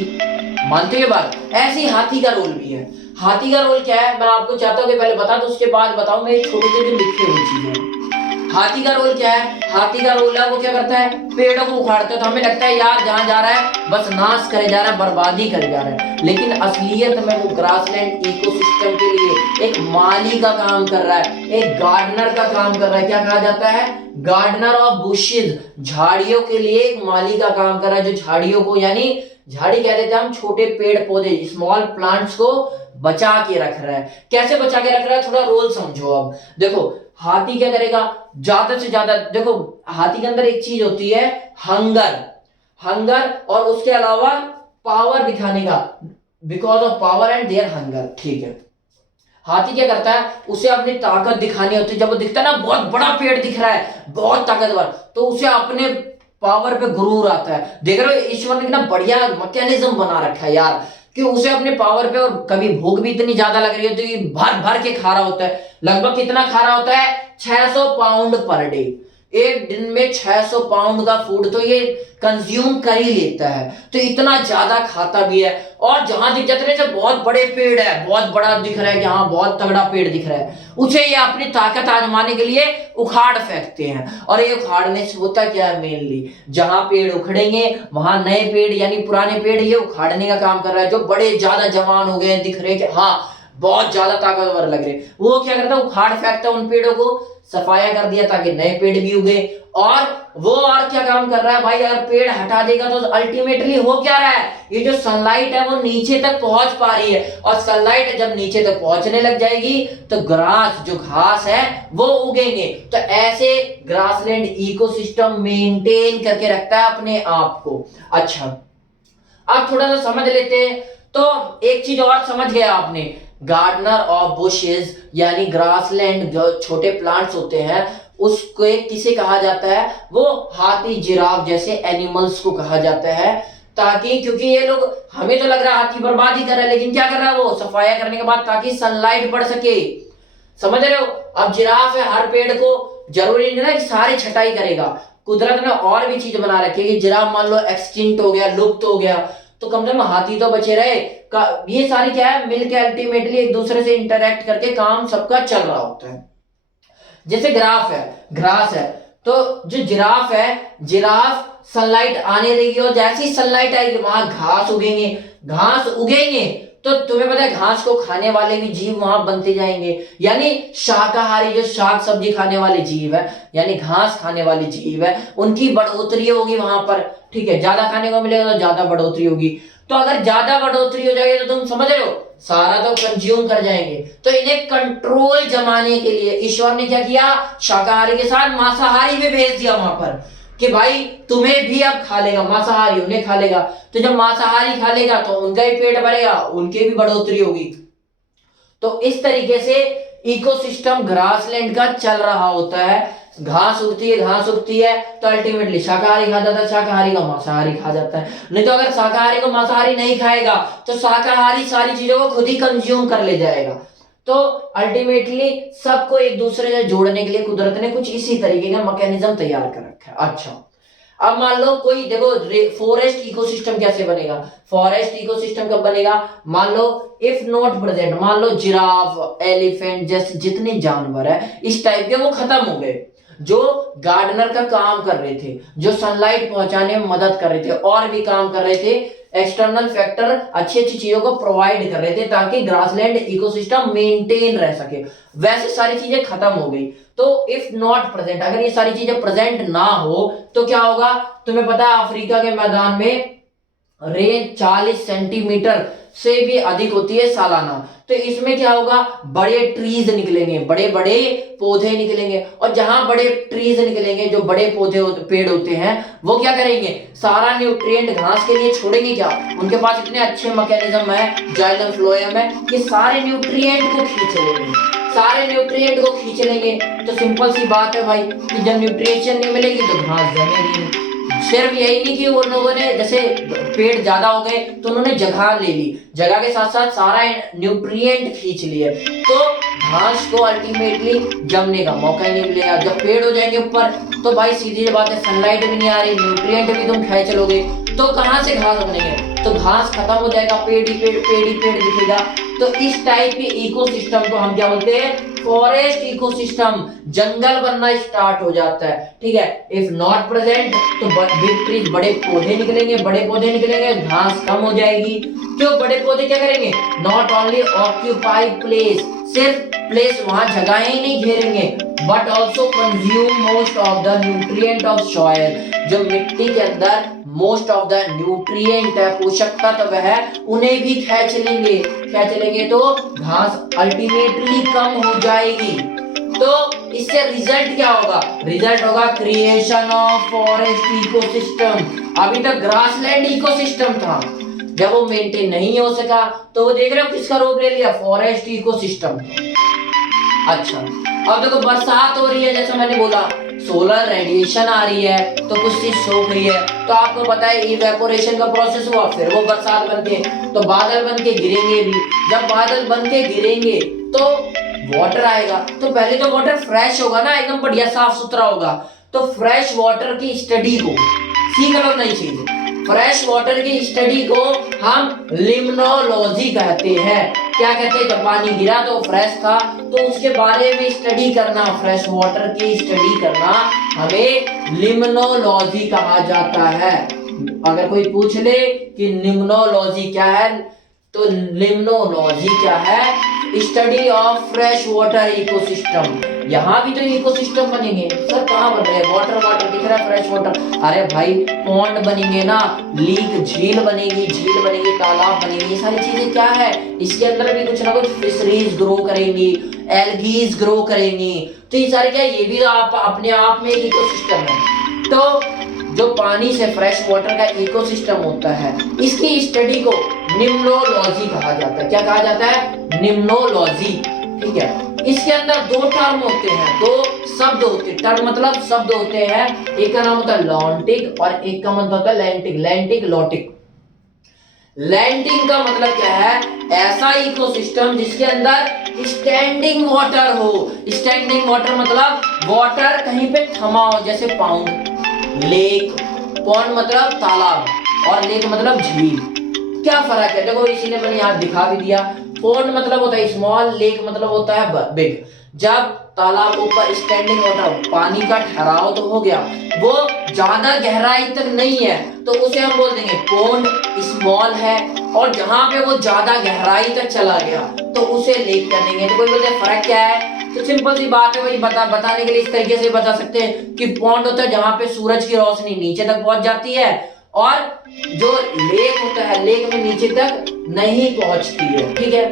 मानते हो ये बात। ऐसे ही हाथी का रोल भी है। हाथी का रोल क्या है मैं आपको चाहता हूँ कि पहले बता दो, उसके बाद बताऊं मैं छोटे छोटे लिखे हुई चीजें। हाथी का रोल क्या है, हाथी का रोल है वो क्या करता है, पेड़ों को उखाड़ता है। तो हमें लगता है यार जहां जा रहा है बस नाश करे जा रहा है, बर्बादी करे जा रहा है, लेकिन असलियत में वो ग्रासलैंड इकोसिस्टम के लिए एक माली का काम कर रहा है, एक गार्डनर का काम कर रहा है। क्या कहा जाता है, गार्डनर ऑफ बुशेस, झाड़ियों के लिए एक माली का काम कर रहा है, जो झाड़ियों को, यानी झाड़ी कह देते हैं हम छोटे पेड़ पौधे, स्मॉल प्लांट्स को बचा के रख रहा है। कैसे बचा के रख रहा है, थोड़ा रोल समझो। अब देखो हाथी क्या करेगा, ज्यादा से ज्यादा, देखो हाथी के अंदर एक चीज होती है हंगर, हंगर और उसके अलावा पावर दिखाने का, because of power and their hunger. ठीक है, हाथी क्या करता है, उसे अपनी ताकत दिखानी होती है। जब वो दिखता है ना बहुत बड़ा पेड़ दिख रहा है बहुत ताकतवर, तो उसे अपने पावर पे गुरूर आता है। देख रहे हो ईश्वर ने कितना बढ़िया मैकेनिज्म बना रखा है यार, कि उसे अपने पावर पे, और कभी भूख भी इतनी ज्यादा लग रही होती है कि भर भर के खा रहा होता है। लगभग कितना खा रहा होता है, 600 पाउंड पर डे। एक दिन में 600 पाउंड का फूड तो ये कंज्यूम कर ही लेता है। तो इतना ज्यादा खाता भी है। और जहां दिख जाते हैं बहुत बड़े पेड़ है, बहुत बड़ा दिख रहा है कि हाँ बहुत तगड़ा पेड़ दिख रहा है, उसे ये अपनी ताकत आजमाने के लिए उखाड़ फेंकते हैं। और ये उखाड़ने से होता क्या है, मेनली जहां पेड़ उखड़ेंगे वहां नए पेड़, यानी पुराने पेड़ ये उखाड़ने का काम कर रहा है। जो बड़े ज्यादा जवान हो गए दिख रहे कि हाँ बहुत ज्यादा ताकतवर लग रहे, वो क्या करता है, उखाड़ फेंकता है उन पेड़ों को, सफाया कर दिया ताकि नए पेड़ भी उगे। और वो और क्या काम कर रहा है भाई, अगर पेड़ हटा देगा तो अल्टीमेटली हो क्या रहा है, ये जो सनलाइट है वो नीचे तक पहुंच पा रही है, और सनलाइट जब नीचे तक पहुंचने लग जाएगी तो ग्रास, जो घास है वो उगेंगे। तो ऐसे ग्रासलैंड इकोसिस्टम मेंटेन करके रखता है अपने आप को। अच्छा, अब थोड़ा सा समझ लेते हैं। तो एक चीज और समझ गया आपने, गार्डनर ऑफ बुशेस यानी ग्रासलैंड जो छोटे प्लांट्स होते हैं उसको किसे कहा जाता है, वो हाथी जिराफ जैसे एनिमल्स को कहा जाता है। ताकि क्योंकि ये लोग, हमें तो लग रहा है हाथी बर्बादी कर रहा है, लेकिन क्या कर रहा है वो, सफाया करने के बाद ताकि सनलाइट बढ़ सके। समझ रहे हो? अब जिराफ है, हर पेड़ को जरूरी नहीं ना कि सारी छटाई करेगा, कुदरत ने और भी चीज बना रखी है कि जिराफ मान लो एक्सटिंक्ट हो गया, लुप्त हो गया, तो कम से कम हाथी तो बचे रहे। ये सारी क्या है, मिलके अल्टीमेटली एक दूसरे से इंटरेक्ट करके काम सबका चल रहा होता है। जैसे ग्राफ है, ग्रास है, तो जो जिराफ है, जिराफ सनलाइट आने देगी, और जैसे ही सनलाइट आएगी वहां घास उगेंगे, घास उगेंगे तो तुम्हें पता है घास को खाने वाले भी जीव वहां बनते जाएंगे, यानी शाकाहारी जो शाक सब्जी खाने वाले जीव है, यानी घास खाने वाले जीव है, उनकी बढ़ोतरी होगी वहां पर। ठीक है, ज्यादा खाने को मिलेगा तो ज्यादा बढ़ोतरी होगी। तो अगर ज्यादा बढ़ोतरी हो जाएगी तो तुम समझ रहे हो सारा तो कंज्यूम कर जाएंगे। तो इन्हें कंट्रोल जमाने के लिए ईश्वर ने क्या किया, शाकाहारी के साथ मांसाहारी भी भेज दिया वहां पर कि भाई तुम्हें भी अब खा लेगा, मांसाहारी उन्हें खा लेगा। तो जब मांसाहारी खा लेगा तो उनका ही पेट भरेगा, उनकी भी बढ़ोतरी होगी। तो इस तरीके से इकोसिस्टम ग्रासलैंड का चल रहा होता है। घास उगती है, घास उगती है तो अल्टीमेटली शाकाहारी खा जाता है, शाकाहारी का मांसाहारी खा जाता है। नहीं तो अगर शाकाहारी को मांसाहारी नहीं खाएगा तो शाकाहारी सारी चीजों को खुद ही कंज्यूम कर ले जाएगा। तो अल्टीमेटली सबको एक दूसरे से जोड़ने के लिए कुदरत ने कुछ इसी तरीके का मैकेनिज्म तैयार कर रखा है। अच्छा, अब मान लो कोई देखो, फॉरेस्ट इकोसिस्टम कैसे बनेगा, फॉरेस्ट इकोसिस्टम कब बनेगा, मान लो इफ नॉट प्रेजेंट, मान लो जिराफ, एलिफेंट जैसे जितने जानवर है इस टाइप के वो खत्म हो गए, जो गार्डनर का काम कर रहे थे, जो सनलाइट पहुंचाने में मदद कर रहे थे, और भी काम कर रहे थे, एक्सटर्नल फैक्टर अच्छी अच्छी चीजों को प्रोवाइड कर रहे थे ताकि ग्रासलैंड इकोसिस्टम मेंटेन रह सके, वैसे सारी चीजें खत्म हो गई। तो इफ नॉट प्रेजेंट, अगर ये सारी चीजें प्रेजेंट ना हो तो क्या होगा, तुम्हें पता है अफ्रीका के मैदान में रेंज 40 सेंटीमीटर से भी अधिक होती है सालाना। तो इसमें क्या होगा, बड़े ट्रीज निकलेंगे, बड़े बड़े पौधे निकलेंगे, और जहां बड़े ट्रीज निकलेंगे, जो बड़े पौधे पेड़ होते हैं, वो क्या करेंगे, सारा न्यूट्रिएंट घास के लिए छोड़ेंगे क्या, उनके पास इतने अच्छे मैकेनिज्म है, जाइलम फ्लोएम है, कि सारे न्यूट्रिएंट को खींच लेंगे, सारे न्यूट्रिएंट को खींच लेंगे। तो सिंपल सी बात है भाई कि जब न्यूट्रिशन नहीं मिलेगी तो घास जमेगी नहीं। सिर्फ यही नहीं कि उन लोगों ने जैसे पेड़ ज्यादा हो गए तो उन्होंने जगह ले ली, जगह के साथ साथ सारा न्यूट्रिएंट खींच लिए, तो घास को अल्टीमेटली जमने का मौका ही नहीं मिलेगा। जब पेड़ हो जाएंगे ऊपर तो भाई सीधी बात है, सनलाइट भी नहीं आ रही, न्यूट्रिएंट भी तुम खींच लोगे, तो कहां से घास बनेंगे, तो घास खत्म हो जाएगा, पेड़ ही पेड़, पेड़ ही पेड़ दिखेगा। तो इस टाइप के इकोसिस्टम को हम क्या बोलते हैं, फॉरेस्ट इकोसिस्टम, जंगल बनना स्टार्ट हो जाता है। ठीक है, इफ नॉट प्रेजेंट तो बिग ट्रीज, बड़े पौधे निकलेंगे, बड़े पौधे निकलेंगे, घास कम हो जाएगी। क्यों, बड़े पौधे क्या करेंगे, नॉट ओनली ऑक्यूपाई प्लेस, सिर्फ प्लेस वहां जगह ही नहीं घेरेंगे, but also consume most of the nutrient of soil, जो मिट्टी के अंदर मोस्ट ऑफ द न्यूट्रिएंट है, पोषक तत्व है, उन्हें भी खींच लेंगे, खींच लेंगे तो घास अल्टीमेटली कम हो जाएगी। तो इससे रिजल्ट क्या होगा, रिजल्ट होगा क्रिएशन ऑफ फॉरेस्ट इकोसिस्टम। अभी तक ग्रासलैंड इकोसिस्टम था, जब वो मेंटेन नहीं हो सका तो वो देख रहे हो किसका रूप ले लिया, फॉरेस्ट इकोसिस्टम। अच्छा, अब देखो बरसात हो रही है, जैसे मैंने बोला सोलर रेडिएशन आ रही है तो कुछ चीज सोख रही है, तो आपको पता है इवेपोरेशन का प्रोसेस हुआ, फिर वो बरसात बनके, तो बादल बनके गिरेंगे भी, जब बादल बनके गिरेंगे तो वाटर आएगा, तो पहले तो वाटर फ्रेश होगा ना, एकदम बढ़िया साफ सुथरा होगा। तो फ्रेश वाटर की स्टडी को सीख लो, नई चीज, फ्रेश वाटर की स्टडी को हम लिम्नोलॉजी कहते हैं। क्या कहते हैं, जब पानी गिरा तो फ्रेश था, तो उसके बारे में स्टडी करना, फ्रेश वाटर की स्टडी करना हमें लिम्नोलॉजी कहा जाता है। अगर कोई पूछ ले कि लिम्नोलॉजी क्या है, तो लिम्नोलॉजी क्या है, study of fresh water ecosystem. यहाँ भी तो इकोसिस्टम बनेंगे सर, कहाँ बन रहे हैं? वाटर वाटर दिख रहा है, फ्रेश वाटर। अरे भाई पॉन्ड बनेंगे ना, लीक झील बनेगी, तालाब बनेगी, ये सारी चीजें क्या है, इसके अंदर भी कुछ ना कुछ फिशरीज ग्रो करेंगी, एल्गीज ग्रो करेंगी। तो ये सारे क्या, ये भी आप अपने आप में एक इकोसिस्टम है। तो जो पानी से फ्रेश वाटर का इकोसिस्टम होता है, इसकी स्टडी को निम्नोलॉजी कहा जाता है। क्या कहा जाता है? निम्नोलॉजी। ठीक है, इसके अंदर दो टर्म होते हैं, दो शब्द होते हैं। टर्म मतलब शब्द होते हैं, एक का नाम होता है लॉन्टिक और एक का मतलब होता है लैंटिक। Lentic lotic. लैंटिक का मतलब क्या है? ऐसा इकोसिस्टम जिसके अंदर स्टैंडिंग वाटर हो। स्टैंडिंग वाटर मतलब वाटर कहीं पे थमा हो, जैसे पाउंड, लेक। पॉन्ड मतलब तालाब और लेक मतलब झील। क्या फर्क है देखो, इसीलिए मैंने यहाँ दिखा भी दिया। पॉन्ड मतलब होता है स्मॉल, लेक मतलब होता है बिग। जब तालाब ऊपर स्टैंडिंग वाटर, पानी का ठहराव तो हो गया, वो ज्यादा गहराई तक नहीं है तो उसे हम बोल देंगे पॉन्ड, स्मॉल है। और जहां पे वो ज्यादा गहराई तक चला गया तो उसे लेक कर देंगे। तो कोई बोलते फर्क क्या है? तो सिंपल सी बात है, वही बताने के लिए इस तरीके से बता सकते हैं कि पॉन्ड होता है जहां पे सूरज की रोशनी नीचे तक पहुंच जाती है, और जो लेक होता है, लेक में नीचे तक नहीं पहुंचती है। ठीक है,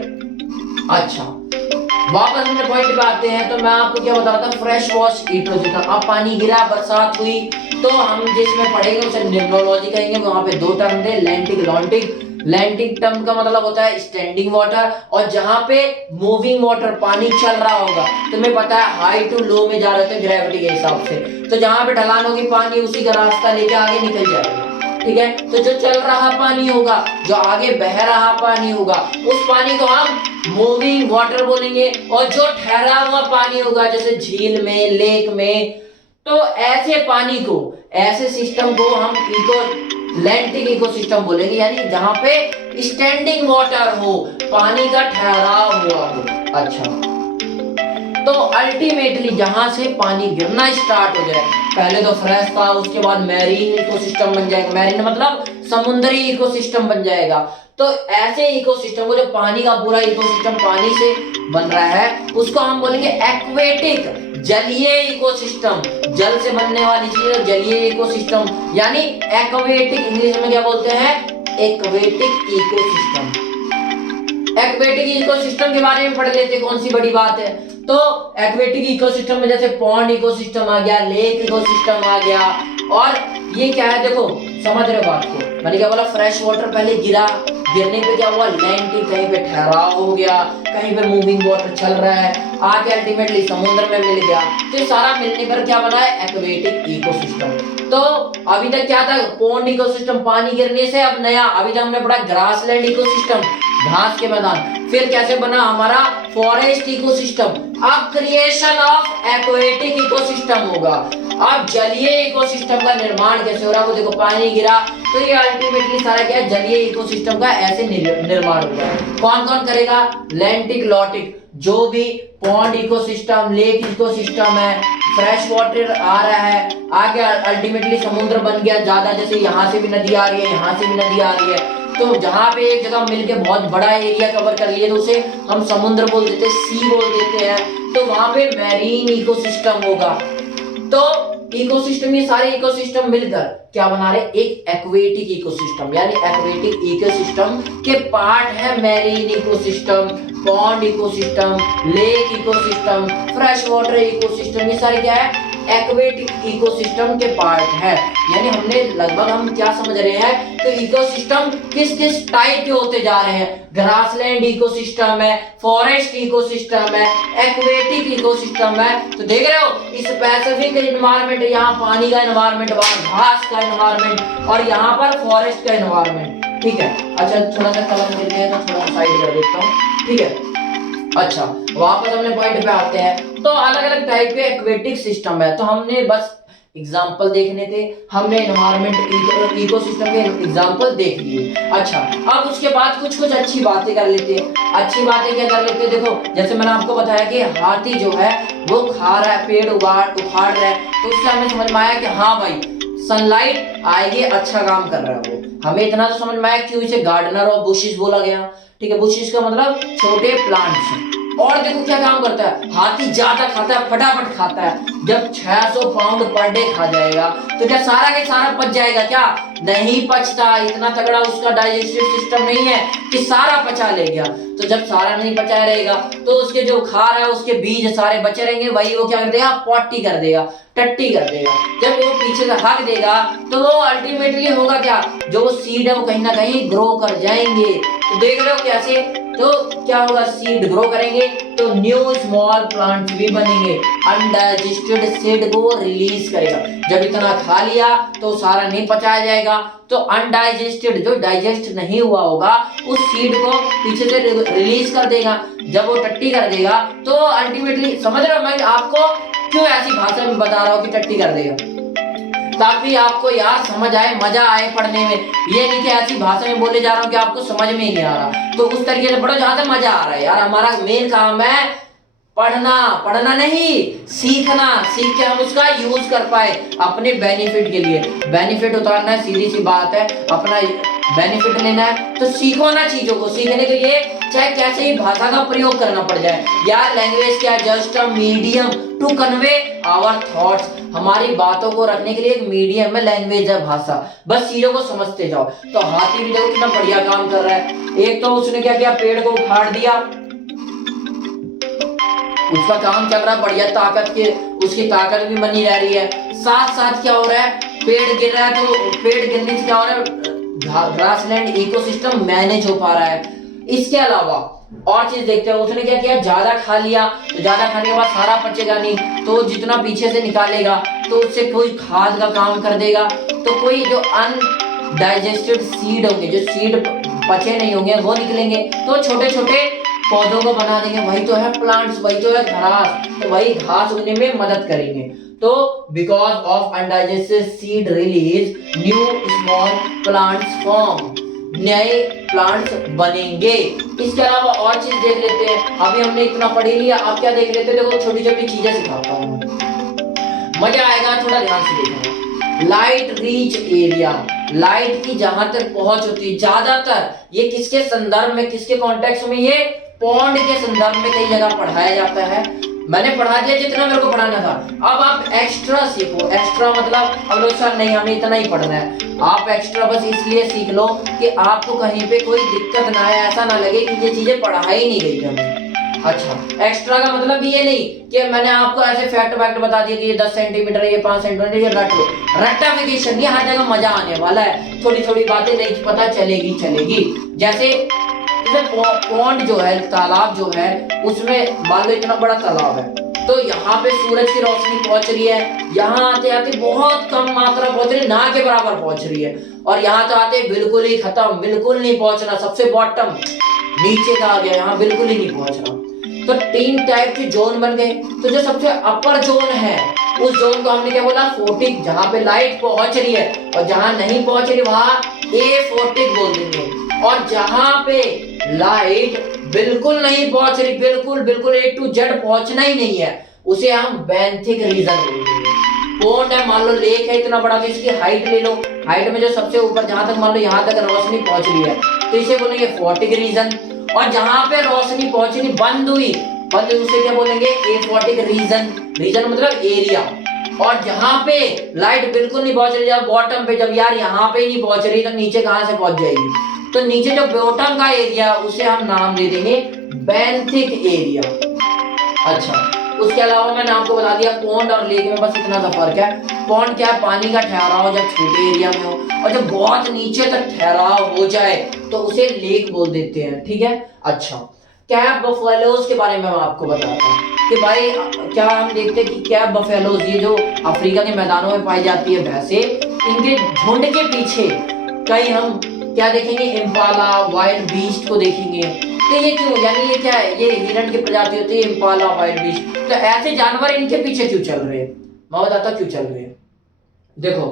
अच्छा वापस अपने पॉइंट पे आते हैं। तो मैं आपको क्या बता रहा था, फ्रेश वॉश इकोसिस्टम। अब पानी गिरा, बरसात हुई, तो हम जिसमें पढ़ेंगे उसे निम्नोलॉजी कहेंगे। वहां पे दो टर्म थे, लैंटिक लॉन्टिक। लैंटिक टर्म का मतलब होता है स्टैंडिंग वाटर, और जहां पे मूविंग वाटर, पानी चल रहा होगा, तुम्हें पता है हाई टू लो में जा रहे थे ग्रेविटी के हिसाब से, तो जहां पे ढलान होगी पानी उसी का रास्ता लेके आगे निकल जाएगा। ठीक है, तो जो चल रहा पानी होगा, जो आगे बह रहा पानी होगा, उस पानी को हम मूविंग वाटर बोलेंगे। और जो ठहरा हुआ पानी होगा, जैसे झील में, लेक में, तो ऐसे पानी को, ऐसे सिस्टम को हम लैंटिक इकोसिस्टम बोलेंगे। यानी जहां पे स्टैंडिंग वाटर हो, पानी का ठहराव हुआ हो। अच्छा, तो अल्टीमेटली जहां से पानी गिरना स्टार्ट हो जाए, पहले तो फ्रेश था, उसके बाद मैरीन इकोसिस्टम बन जाएगा। मैरीन मतलब समुद्री इकोसिस्टम बन जाएगा। तो ऐसे इकोसिस्टम को, जो पानी का पूरा इकोसिस्टम पानी से बन रहा है, उसको हम बोलेंगे एक्वेटिक, जलीय इकोसिस्टम। जल से बनने वाली चीज जलीय इकोसिस्टम, यानी एक्वेटिक। इंग्लिश में क्या बोलते हैं? Aquatic ecosystem. एक्वेटिक इकोसिस्टम के बारे में पढ़ लेते, कौन सी बड़ी बात है। तो एक्वेटिक इकोसिस्टम में जैसे पॉन्ड इकोसिस्टम आ गया, लेक इकोसिस्टम आ गया, और ये क्या है देखो, समझ रहे बात को। मैंने क्या बोला, फ्रेश वाटर पहले गिरा, गिरने पे क्या हुआ, लैंटिक, कहीं पे ठहराव हो गया, कहीं पे मूविंग वाटर चल रहा है, आके अल्टीमेटली समुद्र में मिल गया। तो सारा मिलने पर क्या बना है, एक्वेटिक इकोसिस्टम। तो अभी तक क्या था, पॉन्ड इकोसिस्टम, पानी गिरने से। अब नया, अभी तक हमने पढ़ा ग्रासलैंड इकोसिस्टम, घास के मैदान। फिर कैसे बना हमारा फॉरेस्ट इकोसिस्टम। अब क्रिएशन ऑफ एक्वेटिक इकोसिस्टम होगा। अब जलीय इकोसिस्टम का निर्माण कैसे हो रहा है, वो देखो, पानी गिरा तो ये अल्टीमेटली सारा क्या है, जलीय इकोसिस्टम का ऐसे निर्माण होगा। कौन कौन करेगा, लैंटिक लॉटिक, जो भी पॉन्ड इकोसिस्टम, लेक इकोसिस्टम है, फ्रेश वाटर आ रहा है, आगे अल्टीमेटली समुद्र बन गया ज्यादा, जैसे यहाँ से भी नदी आ रही है, यहाँ से भी नदी आ रही है, तो जहां पे एक जगह मिलके बहुत बड़ा एरिया कवर कर लिए, तो उसे हम समुद्र बोल देते हैं, सी बोल देते हैं। तो वहां पे मैरीन इकोसिस्टम होगा। तो इकोसिस्टम, ये सारे इकोसिस्टम मिलकर क्या बना रहे, एक एक्वेटिक इकोसिस्टम। यानी एक्वेटिक इकोसिस्टम के पार्ट है marine ecosystem, pond ecosystem, lake ecosystem, fresh water ecosystem. ये सारे क्या है, एक्वेटिक इकोसिस्टम के पार्ट है। यानी हमने लगभग, हम क्या समझ रहे हैं, तो इकोसिस्टम किस किस टाइप के होते जा रहे हैं। ग्रासलैंड इकोसिस्टम है, फॉरेस्ट इकोसिस्टम है, एक्वेटिक इकोसिस्टम है। तो देख रहे हो, स्पेसिफिक एनवायरनमेंट, यहाँ पानी का एनवायरनमेंट, वहां घास का एनवायरनमेंट, और यहाँ पर फॉरेस्ट का एनवायरनमेंट। ठीक है, अच्छा थोड़ा सा कलर मिलते हैं तो थोड़ा साइड कर देता हूँ। ठीक है, अच्छा वापस अपने पॉइंट पे आते हैं। तो अलग अलग टाइप के एक्वेटिक सिस्टम है, तो हमने बस एग्जाम्पल देखने थे, हमने एनवायरमेंट इकोसिस्टम के एग्जाम्पल देख लिए। अच्छा, अब उसके बाद कुछ कुछ अच्छी बातें कर लेते हैं। अच्छी बातें क्या कर लेते हैं, देखो जैसे मैंने आपको बताया कि हाथी जो है वो खा रहा है, पेड़ उखाड़ रहा है, तो उससे हमें समझ में आया कि हाँ भाई, सनलाइट आएगी, अच्छा काम कर रहा है वो। हमें इतना तो समझ में आया क्यों इसे गार्डनर ऑफ बुशेस बोला गया। ठीक है, बुशेस का मतलब छोटे प्लांट्स। और देखो क्या काम करता है, हाथी ज्यादा खाता है, फटाफट खाता है। जब 600 पाउंड पर डे खा जाएगा तो क्या सारा का सारा पच जाएगा? क्या नहीं पचता, इतना तगड़ा उसका डाइजेस्टिव सिस्टम नहीं है कि सारा पचा ले गया। तो जब सारा नहीं पचा रहेगा तो उसके जो खा रहा है उसके बीज सारे बचे रहेंगे, वही वो क्या कर देगा, पॉटी कर देगा, टट्टी कर देगा। जब वो पीछे से हक देगा तो वो अल्टीमेटली होगा क्या, जो सीड है वो कहीं ना कहीं ग्रो कर जाएंगे। तो देख रहे हो कैसे, तो क्या होगा, सीड ग्रो करेंगे तो न्यू स्मॉल प्लांट भी बनेंगे। अनडाइजेस्टेड सीड को रिलीज करेगा, जब इतना खा लिया तो सारा नहीं पचाया जाएगा, तो अनडाइजेस्टेड जो डाइजेस्ट नहीं हुआ होगा उस सीड को पीछे से रिलीज कर देगा। जब वो टट्टी कर देगा तो अल्टीमेटली, समझ रहे हो मैं आपको क्यों ऐसी भाषा में बता रहा हूँ कि टट्टी कर देगा, ताकि आपको यार समझ आए, मजा आए पढ़ने में। ये नहीं कि ऐसी भाषा में बोले जा रहा हूँ कि आपको समझ में ही नहीं आ रहा। तो उस तरीके से पढ़ो जहां से मजा आ रहा है। यार हमारा मेन काम है पढ़ना, पढ़ना नहीं सीखना, सीख के हम उसका यूज कर पाए अपने बेनिफिट के लिए। बेनिफिट उतारना है, सीधी सी बात है, अपना बेनिफिट लेना है तो सीखो ना चीजों को। सीखने के लिए चाहे कैसे ही भाषा का प्रयोग करना पड़ जाए। यार लैंग्वेज क्या है, just a medium to convey our thoughts. हमारी बातों को रखने के लिए एक मीडियम है, लैंग्वेज है, भाषा। बस चीजों को समझते जाओ। तो हाथी भी देखो कितना बढ़िया काम कर रहा है। एक तो उसने क्या किया, पेड़ को उखाड़ दिया, उसका काम चल रहा है बढ़िया, ताकत के उसकी ताकत भी बनी रह रही है। साथ साथ क्या हो रहा है, पेड़ गिर रहा है तो पेड़ गिरने से क्या हो रहा है, ग्रासलैंड इकोसिस्टम मैनेज हो पा रहा है। इसके अलावा और चीज देखते हैं, उसने क्या किया, ज्यादा खा लिया तो ज्यादा खाने के बाद सारा पचेगा नहीं, तो जितना पीछे से निकालेगा तो उससे कोई खाद का काम कर देगा। तो कोई जो अनडाइजेस्टेड सीड होंगे, जो सीड पचे नहीं होंगे, वो निकलेंगे तो छोटे छोटे पौधों को बना देंगे। वही तो है प्लांट्स, वही तो है घास, तो वही घास उगने में मदद करेंगे। तो because of undigested seed release new small plants form, नए प्लांट्स बनेंगे। इसके अलावा और चीज देख लेते हैं। अभी हमने इतना पढ़ ही लिया, अब क्या देख लेते हैं, देखो छोटी छोटी चीजें सिखाता हूँ, मजा आएगा, थोड़ा ध्यान से देखना। लाइट रीच एरिया, लाइट की जहां तक पहुंच होती है ज्यादातर, ये किसके संदर्भ में, किसके कॉन्टेक्स्ट में, ये पॉन्ड के संदर्भ में कई जगह पढ़ाया जाता है। मैंने पढ़ा दिया जितना मेरे को पढ़ाना था। अब आप एक्स्ट्रा सीखो। एक्स्ट्रा मतलब अब लोग सर नहीं हमें इतना ही पढ़ना है, आप एक्स्ट्रा बस इसलिए सीख लो कि आपको कहीं पे कोई दिक्कत ना आए, ऐसा ना लगे कि ये चीजें पढ़ाई नहीं गई हमें। अच्छा, एक्स्ट्रा का मतलब ये नहीं कि मैंने आपको ऐसे फैक्ट बता दिया कि ये 10 सेंटीमीटर है, ये 5 सेंटीमीटर, ये रट लो। रट्टाफिकेशन नहीं, हर जगह मजा आने वाला है। थोड़ी थोड़ी बातें नहीं पता चलेगी। जैसे पॉन्ड जो है, तालाब जो है, उसमें मान लो इतना बड़ा तालाब है, तो यहाँ पे सूरज की रोशनी पहुंच रही है, यहाँ आते आते बहुत कम मात्रा पहुंच रही है, ना के बराबर पहुंच रही है। और यहाँ तो आते बिल्कुल ही खत्म, बिल्कुल नहीं पहुंचना, सबसे बॉटम नीचे का आ गया, यहाँ बिल्कुल ही नहीं पहुंच रहा। तो 3 टाइप के जोन बन गए। तो जो सबसे अपर जोन है, उस जोन को हमने क्या बोला, फोटिक, जहां पे लाइट पहुंच रही है, और जहां नहीं पहुंच रही वहां एफोटिक बोल देंगे। और जहां पे लाइट बिल्कुल नहीं पहुंच रही, बिल्कुल ए टू जेड पहुंचना ही नहीं है, उसे हम बेंथिक रीजन बोलेंगे। पॉन्ड है, मान लो लेक है इतना बड़ा, तो इसकी हाइट ले लो, हाइट में जो सबसे ऊपर जहां तक मान लो यहां तक रोशनी पहुंच रही है, तो इसे बोलेंगे फोटिक रीजन। और जहां पे रोशनी पहुंची नहीं, बंद हुई, उसे क्या बोलेंगे, एफोटिक रीजन। रीजन मतलब एरिया। और जहां पे लाइट बिल्कुल नहीं पहुंच रही, बॉटम पे, जब यार यहाँ पे नहीं पहुंच रही तो नीचे कहां से पहुंच जाएगी, तो नीचे जो बॉटम का एरिया, उसे हम नाम दे देंगे बेंथिक एरिया। अच्छा, उसके अलावा मैंने आपको बता दिया पॉन्ड और लेक में बस इतना सा फर्क है। पॉन्ड क्या है, पानी का ठहराव जब छोटे एरिया में हो, और जब बहुत नीचे तक ठहराव हो जाए तो उसे लेक बोल देते हैं। ठीक है। अच्छा, कैप बफेलोज के बारे में मैं आपको बताता हूँ कि भाई क्या हम देखते हैं कि कैप बफेलोज, ये जो अफ्रीका के मैदानों में पाई जाती है भैंसे, इनके झुंड के पीछे कहीं हम क्या देखेंगे, इम्पाला, वाइल्ड बीस्ट को देखेंगे। तो ये क्यों, यानी ये क्या है, ये हिरण की प्रजाति होती है, इम्पाला, वाइल्ड बीस्ट। तो ऐसे जानवर इनके पीछे क्यों चल रहे हैं, मैं बताता क्यों चल रहे हैं। देखो,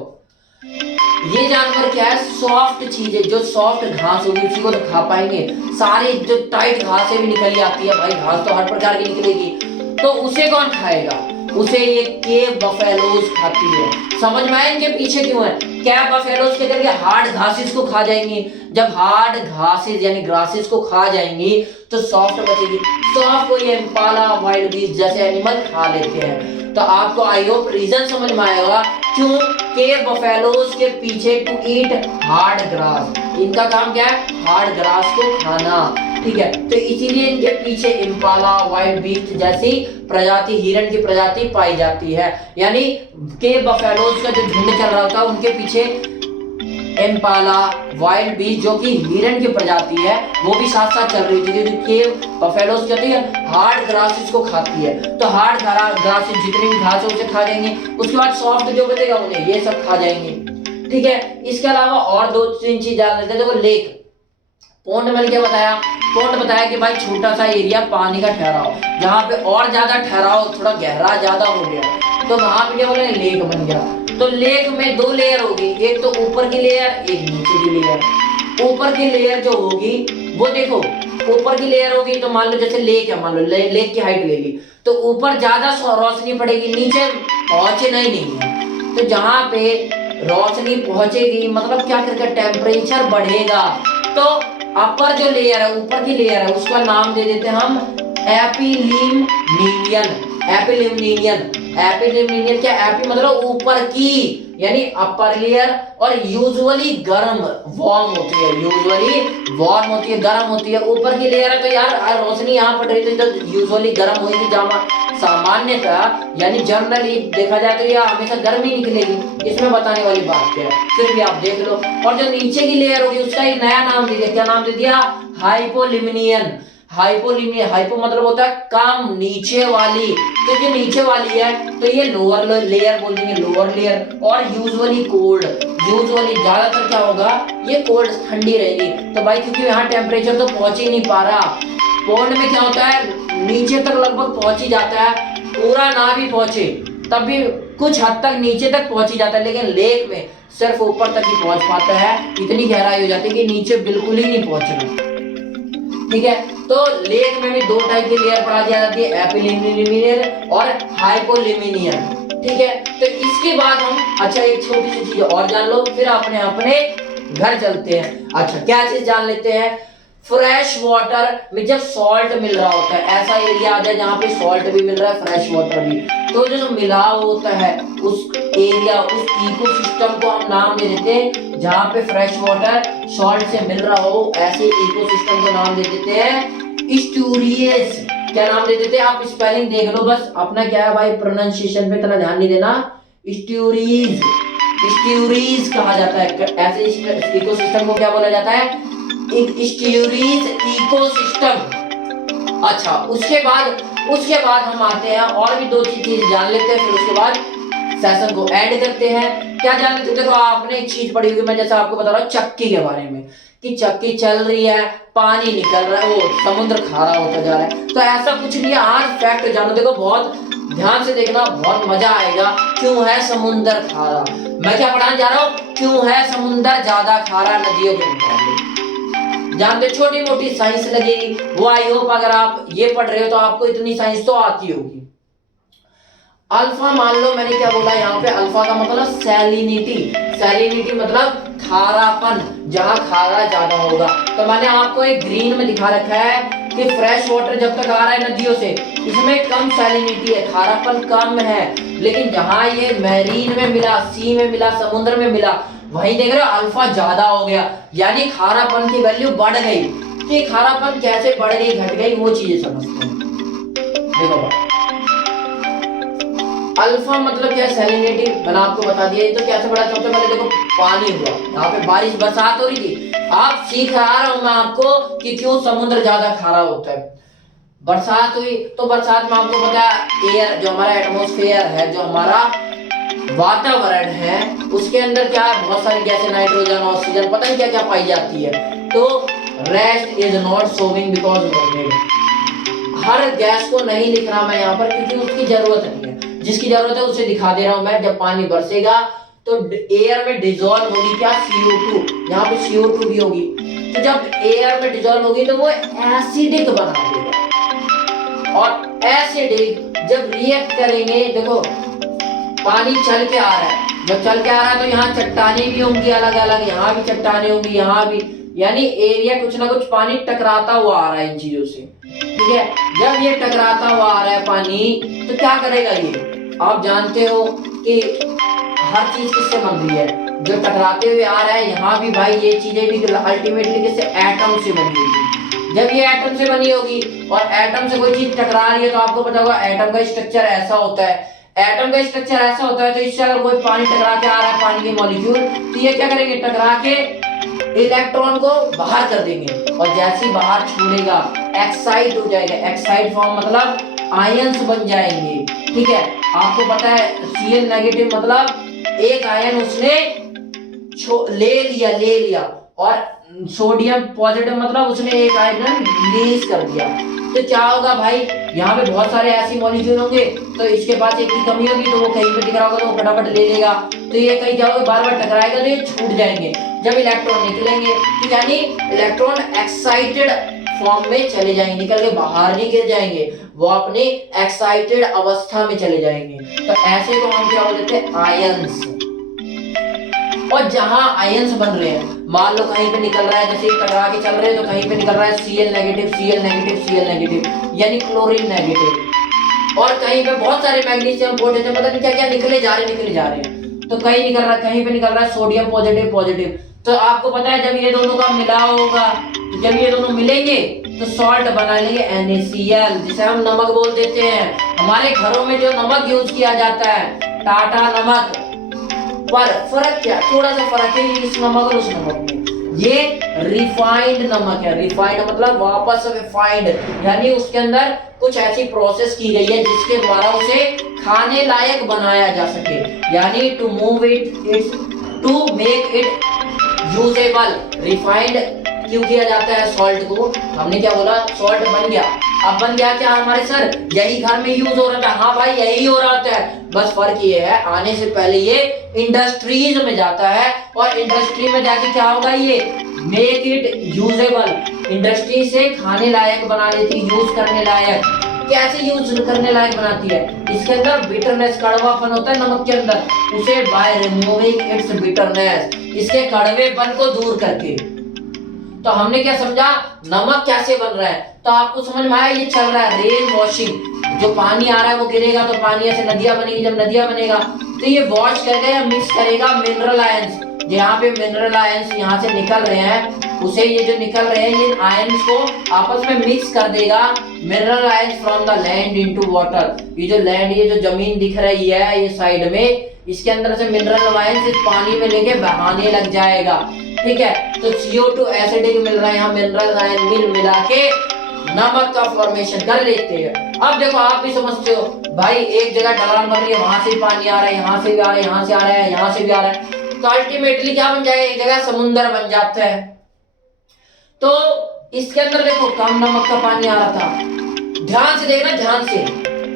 ये जानवर क्या है, सॉफ्ट चीजें, जो सॉफ्ट घास होगी उसी को तो खा पाएंगे। सारी जो टाइट घासें भी निकल आती है, भाई घास तो हर प्रकार की निकलेगी, तो उसे कौन खाएगा, उसे ये केव बफेलोज खाती है। समझ में आया इनके पीछे क्यों है? केव बफेलोज क्या करेंगे? हार्ड घासेस को खा जाएंगी। जब हार्ड घासेस यानी ग्रासेस को खा जाएंगी तो सॉफ्ट बचेगी। सॉफ्ट को ये इम्पाला, वाइल्ड बीस्ट जैसे एनिमल खा लेते हैं। तो आपको आई होप रीजन समझ में आएगा क्यों केव बफेलोज के पीछे टू ईट हार्ड ग्रास। इनका काम क्या है? हार्ड ग्रास को खाना, ठीक है। तो इसीलिए इनके पीछे इम्पाला, वाइल्ड बीस्ट जैसी प्रजाति, हिरण की प्रजाति पाई जाती है। यानी केव बफेलोज का जो झुंड चल रहा होता है उनके पीछे इम्पाला, वाइल्ड बीस्ट जो कि हिरण की प्रजाति है वो भी साथ साथ चल रही थी, क्योंकि केव बफेलोज कहती है हार्ड ग्रासेस को खाती है। तो हार्ड ग्रासेस जितनी भी घास है उसे खा जाएंगे। उसके बाद सॉफ्ट जो बचेगा उन्हें ये सब खा जाएंगे, ठीक है। इसके अलावा और 2-3 चीज जान लेते हैं। देखो लेक, पॉन्ड मैंने क्या बताया? पॉन्ड बताया कि भाई छोटा सा एरिया पानी का ठहराव, जहाँ पे और ज्यादा ठहराव, थोड़ा गहरा ज्यादा हो गया तो वहां पे क्या बोले? लेक बन गया। तो लेक में 2 लेयर होगी, एक तो ऊपर की लेयर, एक नीचे की लेयर। ऊपर की लेयर जो होगी वो देखो, ऊपर की लेयर होगी तो मान लो जैसे लेक है, मान लो लेक की हाइट ले ली तो ऊपर ज्यादा रोशनी पड़ेगी, नीचे पहुंचना ही नहीं है। तो जहां पे रोशनी पहुंचेगी मतलब क्या करके टेम्परेचर बढ़ेगा। तो अपर जो लेयर है, ऊपर की लेयर है, उसका नाम दे देते हैं हम एपिलिमनीनियन। एपिलिमनीनियन, एपिलिमनीनियन क्या? एपी मतलब ऊपर की यानी अपर लेयर, और यूजुअली गर्म, वार्म होती है, यूजुअली वार्म होती है, गर्म होती है। ऊपर की लेयर है तो यार रोशनी यहाँ पड़ रही थी तो यूजुअली गर्म होगी, जमा सामान्यतः यानी जनरली देखा जाए तो यह हमेशा गर्म ही निकलेगी, इसमें बताने वाली बात क्या है, फिर भी आप देख लो। और जो नीचे की लेयर होगी उसका एक नया नाम दे दिया, क्या नाम दे दिया? हाइपोलिमिनियन। हाइपोलिमिनियन, हाइपो मतलब होता है कम, नीचे वाली। तो जो नीचे वाली है तो ये लोअर लेयर बोल देंगे, लोअर लेयर। और यूजुअली कोल्ड, यूजुअली ज्यादातर क्या होगा? ये कोल्ड, ठंडी रहेगी। तो भाई क्योंकि यहाँ टेम्परेचर तो पहुंच ही नहीं पा रहा, पॉन्ड में क्या होता है नीचे तक लगभग पहुंच ही जाता है, पूरा ना भी पहुंचे तब भी कुछ हद तक नीचे तक पहुंच ही जाता है, लेकिन लेक में सिर्फ ऊपर तक ही पहुंच पाता है। इतनी गहराई हो जाती है कि नीचे बिल्कुल ही नहीं पहुंचना, ठीक है। तो लेक में भी 2 टाइप की लेयर पढ़ा दिया जाती है, एपिलिमिनियन और हाइपोलिमिनियन, ठीक है। तो इसके बाद हम अच्छा एक छोटी सी चीज और जान लो, फिर अपने अपने घर चलते हैं। अच्छा क्या चीज जान लेते हैं? फ्रेश वाटर में जब सॉल्ट मिल रहा होता है, ऐसा एरिया आ जाए जहाँ पे सॉल्ट भी मिल रहा है, फ्रेश वाटर भी, तो जो मिलाव होता है उस एरिया, उस इकोसिस्टम को हम नाम दे देते हैं। जहाँ पे फ्रेश वाटर सॉल्ट से मिल रहा हो ऐसे इकोसिस्टम को नाम दे देते हैं एस्टुरियस। क्या नाम दे देते हैं? आप स्पेलिंग देख लो बस, अपना क्या है भाई प्रोनाउंसिएशन पे इतना ध्यान नहीं देना। एस्टुरीज, एस्टुरीज कहा जाता है ऐसे इकोसिस्टम को, क्या बोला जाता है? एस्टुरीज इकोसिस्टम। अच्छा उसके बाद हम आते हैं और भी 2-3 चीज जान लेते हैं, फिर उसके बाद सेशन को ऐड करते हैं। क्या जान लेते हैं? देखो आपने एक चीज पढ़ी होगी, मैं जैसे आपको बता रहा हूँ चक्की के बारे में, कि चक्की चल रही है, पानी निकल रहा है, वो समुद्र खारा होता जा रहा है। तो ऐसा कुछ नहीं है, आज फैक्ट जानो, देखो बहुत ध्यान से देखना, बहुत मजा आएगा। क्यों है समुद्र खारा? मैं क्या पढ़ाने जा रहा हूँ? क्यों है समुद्र ज्यादा खारा नदियों के मुकाबले? जानते, छोटी मोटी साइंस लगेगी वो, आई होप अगर आप ये पढ़ रहे हो तो आपको इतनी साइंस तो आती होगी। अल्फा मान लो, मैंने क्या बोला यहाँ पे? अल्फा का मतलब सैलिनिटी, सैलिनिटी मतलब खारापन, जहां खारा ज्यादा होगा। तो मैंने आपको एक ग्रीन में दिखा रखा है कि फ्रेश वाटर जब तक आ रहा है नदियों से, इसमें कम सैलिनिटी है, खारापन कम है। लेकिन जहां ये मैरीन में मिला, सी में मिला, समुद्र में मिला, वहीं देख रहे हो अल्फा ज्यादा हो गया, यानी खारापन की वैल्यू बढ़ गई। कि खारापन कैसे बढ़ गई, घट गई, वो चीजें समझते हैं। देखो अल्फा मतलब क्या? सैलिनिटी, मैंने आपको बता दिया। तो कैसे बढ़ा? सबसे पहले देखो पानी हुआ, यहाँ पे बारिश, बरसात हो रही थी। आप सीख रहा हूं मैं आपको कि क्यों समुद्र ज्यादा खारा होता है। बरसात हुई तो बरसात में आपको पता है एयर, जो हमारा एटमॉस्फेयर है, जो हमारा वातावरण है, उसके अंदर क्या है? बहुत सारी गैसें, नाइट्रोजन, ऑक्सीजन, पता नहीं क्या क्या पाई जाती है। तो rest is not showing because her gas को नहीं लिख रहा मैं यहाँ पर, क्योंकि उसकी जरूरत नहीं है। जिसकी जरूरत है उसे दिखा दे रहा हूं मैं। जब पानी बरसेगा तो एयर में डिसॉल्व होगी क्या? CO2, यहाँ पे CO2 भी होगी। तो जब एयर में डिसॉल्व होगी तो वो एसिडिक बना देगा, और एसिडिक जब रिएक्ट करेंगे, देखो पानी चल के आ रहा है, जब चल के आ रहा है तो यहाँ चट्टानें भी होंगी अलग अलग, यहाँ भी चट्टानें होंगी, यहाँ भी, यानी एरिया कुछ ना कुछ पानी टकराता हुआ आ रहा है इन चीजों से, ठीक है। जब ये टकराता हुआ आ रहा है पानी, तो क्या करेगा ये, आप जानते हो कि हर चीज किससे बन रही है, जो टकराते हुए आ रहा है, यहाँ भी भाई ये चीजें भी अल्टीमेटली किससे, एटम से बनी होगी। जब ये एटम से बनी होगी और एटम से कोई चीज टकरा रही है, तो आपको पता होगा एटम का स्ट्रक्चर ऐसा होता है, एटम का स्ट्रक्चर ऐसा होता है, तो इससे अगर कोई पानी टकरा के आ रहा है, पानी के मॉलिक्यूल, तो ये क्या करेंगे, टकरा के इलेक्ट्रॉन को बाहर कर देंगे, और जैसे ही बाहर छोड़ेगा एक्साइट हो जाएगा, एक्साइट फॉर्म मतलब आयंस बन जाएंगे, ठीक है। आपको पता है Cl नेगेटिव मतलब एक आयन उसने ले लिया, और सोडियम पॉजिटिव मतलब उसने एक आयन रिलीज कर दिया। तो क्या होगा भाई, यहाँ पे बहुत सारे ऐसे मॉलिक्यूल होंगे, तो इसके पास एक की कमी होगी, तो वो कहीं पे दिख रहा होगा तो वो फटाफट ले लेगा, तो ये कहीं जाओगे बार बार टकराएगा तो ये छूट जाएंगे। जब इलेक्ट्रॉन निकलेंगे, तो यानी इलेक्ट्रॉन एक्साइटेड फॉर्म में चले जाएंगे, निकल के बाहर नहीं गिर जाएंगे, वो अपने एक्साइटेड अवस्था में चले जाएंगे। तो ऐसे को हम क्या बोलते हैं, आयंस। और जहां आयंस बन रहे हैं, मान लो कहीं पे निकल रहा है, जैसे टकरा के चल रहे हैं, तो कहीं पे निकल रहा है Cl negative Cl negative Cl negative यानी क्लोरीन नेगेटिव, और कहीं पे बहुत सारे मैग्नीशियम पोटेशियम पता नहीं क्या क्या निकले जा रहे हैं, तो कहीं निकल रहा है, कहीं पे निकल रहा है सोडियम पॉजिटिव पॉजिटिव। तो आपको पता है जब ये दोनों का मिला होगा, तो जब ये दोनों मिलेंगे तो सॉल्ट बना लेंगे NaCl, जिसे हम नमक बोल देते हैं। हमारे घरों में जो नमक यूज किया जाता है, टाटा नमक, पर फर्क क्या, थोड़ा सा फर्क है इस नमक और उस नमक में, ये रिफाइंड नमक है। रिफाइंड मतलब वापस रिफाइंड, यानी उसके अंदर कुछ ऐसी प्रोसेस की गई है जिसके द्वारा उसे खाने लायक बनाया जा सके, यानी to move it to make it usable. Refined क्यों किया जाता है सॉल्ट को, हमने क्या बोला, सॉल्ट बन गया। अब बन गया क्या हमारे सर, यही घर में यूज हो रहा था, हाँ भाई यही हो रहा था, बस फर्क ये है आने से पहले ये इंडस्ट्रीज में जाता है, और इंडस्ट्री में जाके क्या होगा, ये मेक इट यूजेबल, इंडस्ट्री से खाने लायक बना देती, यूज करने लायक। कैसे यूज करने लायक बनाती है, इसके अंदर बिटरनेस, कड़वापन होता है नमक के अंदर, उसे बाय रिमूविंग इट्स बिटरनेस, इसके कड़वेपन को दूर करके। तो हमने क्या समझा, नमक कैसे बन रहा है, तो आपको समझ में आया, ये चल रहा है रेन वॉशिंग, जो पानी आ रहा है वो गिरेगा तो पानी ऐसे नदियां बनेगी, जब नदियां बनेगा तो ये वॉश करके या मिक्स करेगा मिनरल आयंस, यहाँ पे मिनरल आयंस यहाँ से निकल रहे हैं, उसे ये जो निकल रहे हैं ये आयंस को आपस में मिक्स कर देगा, mineral ions from the land into water. ये जो लैंड, ये जो जमीन दिख रही है ये साइड में, इसके अंदर से मिनरल आयंस इस पानी में लेके बहाने लग जाएगा, ठीक है। तो CO2 एसिडिक मिल रहा है, यहाँ मिनरल आयन मिला के नमक का फॉर्मेशन कर लेते हैं। अब देखो आप भी समझते हो भाई, एक जगह ढलान बन रही है, वहां से पानी आ रहा है, यहाँ से भी आ रहा है, यहाँ से आ रहा है, यहाँ से भी आ रहा है, तो अल्टीमेटली क्या बन जाएगा, एक जगह समुद्र बन जाता है। तो इसके अंदर देखो कम नमक का पानी आ रहा था, ध्यान से देखना, ध्यान से,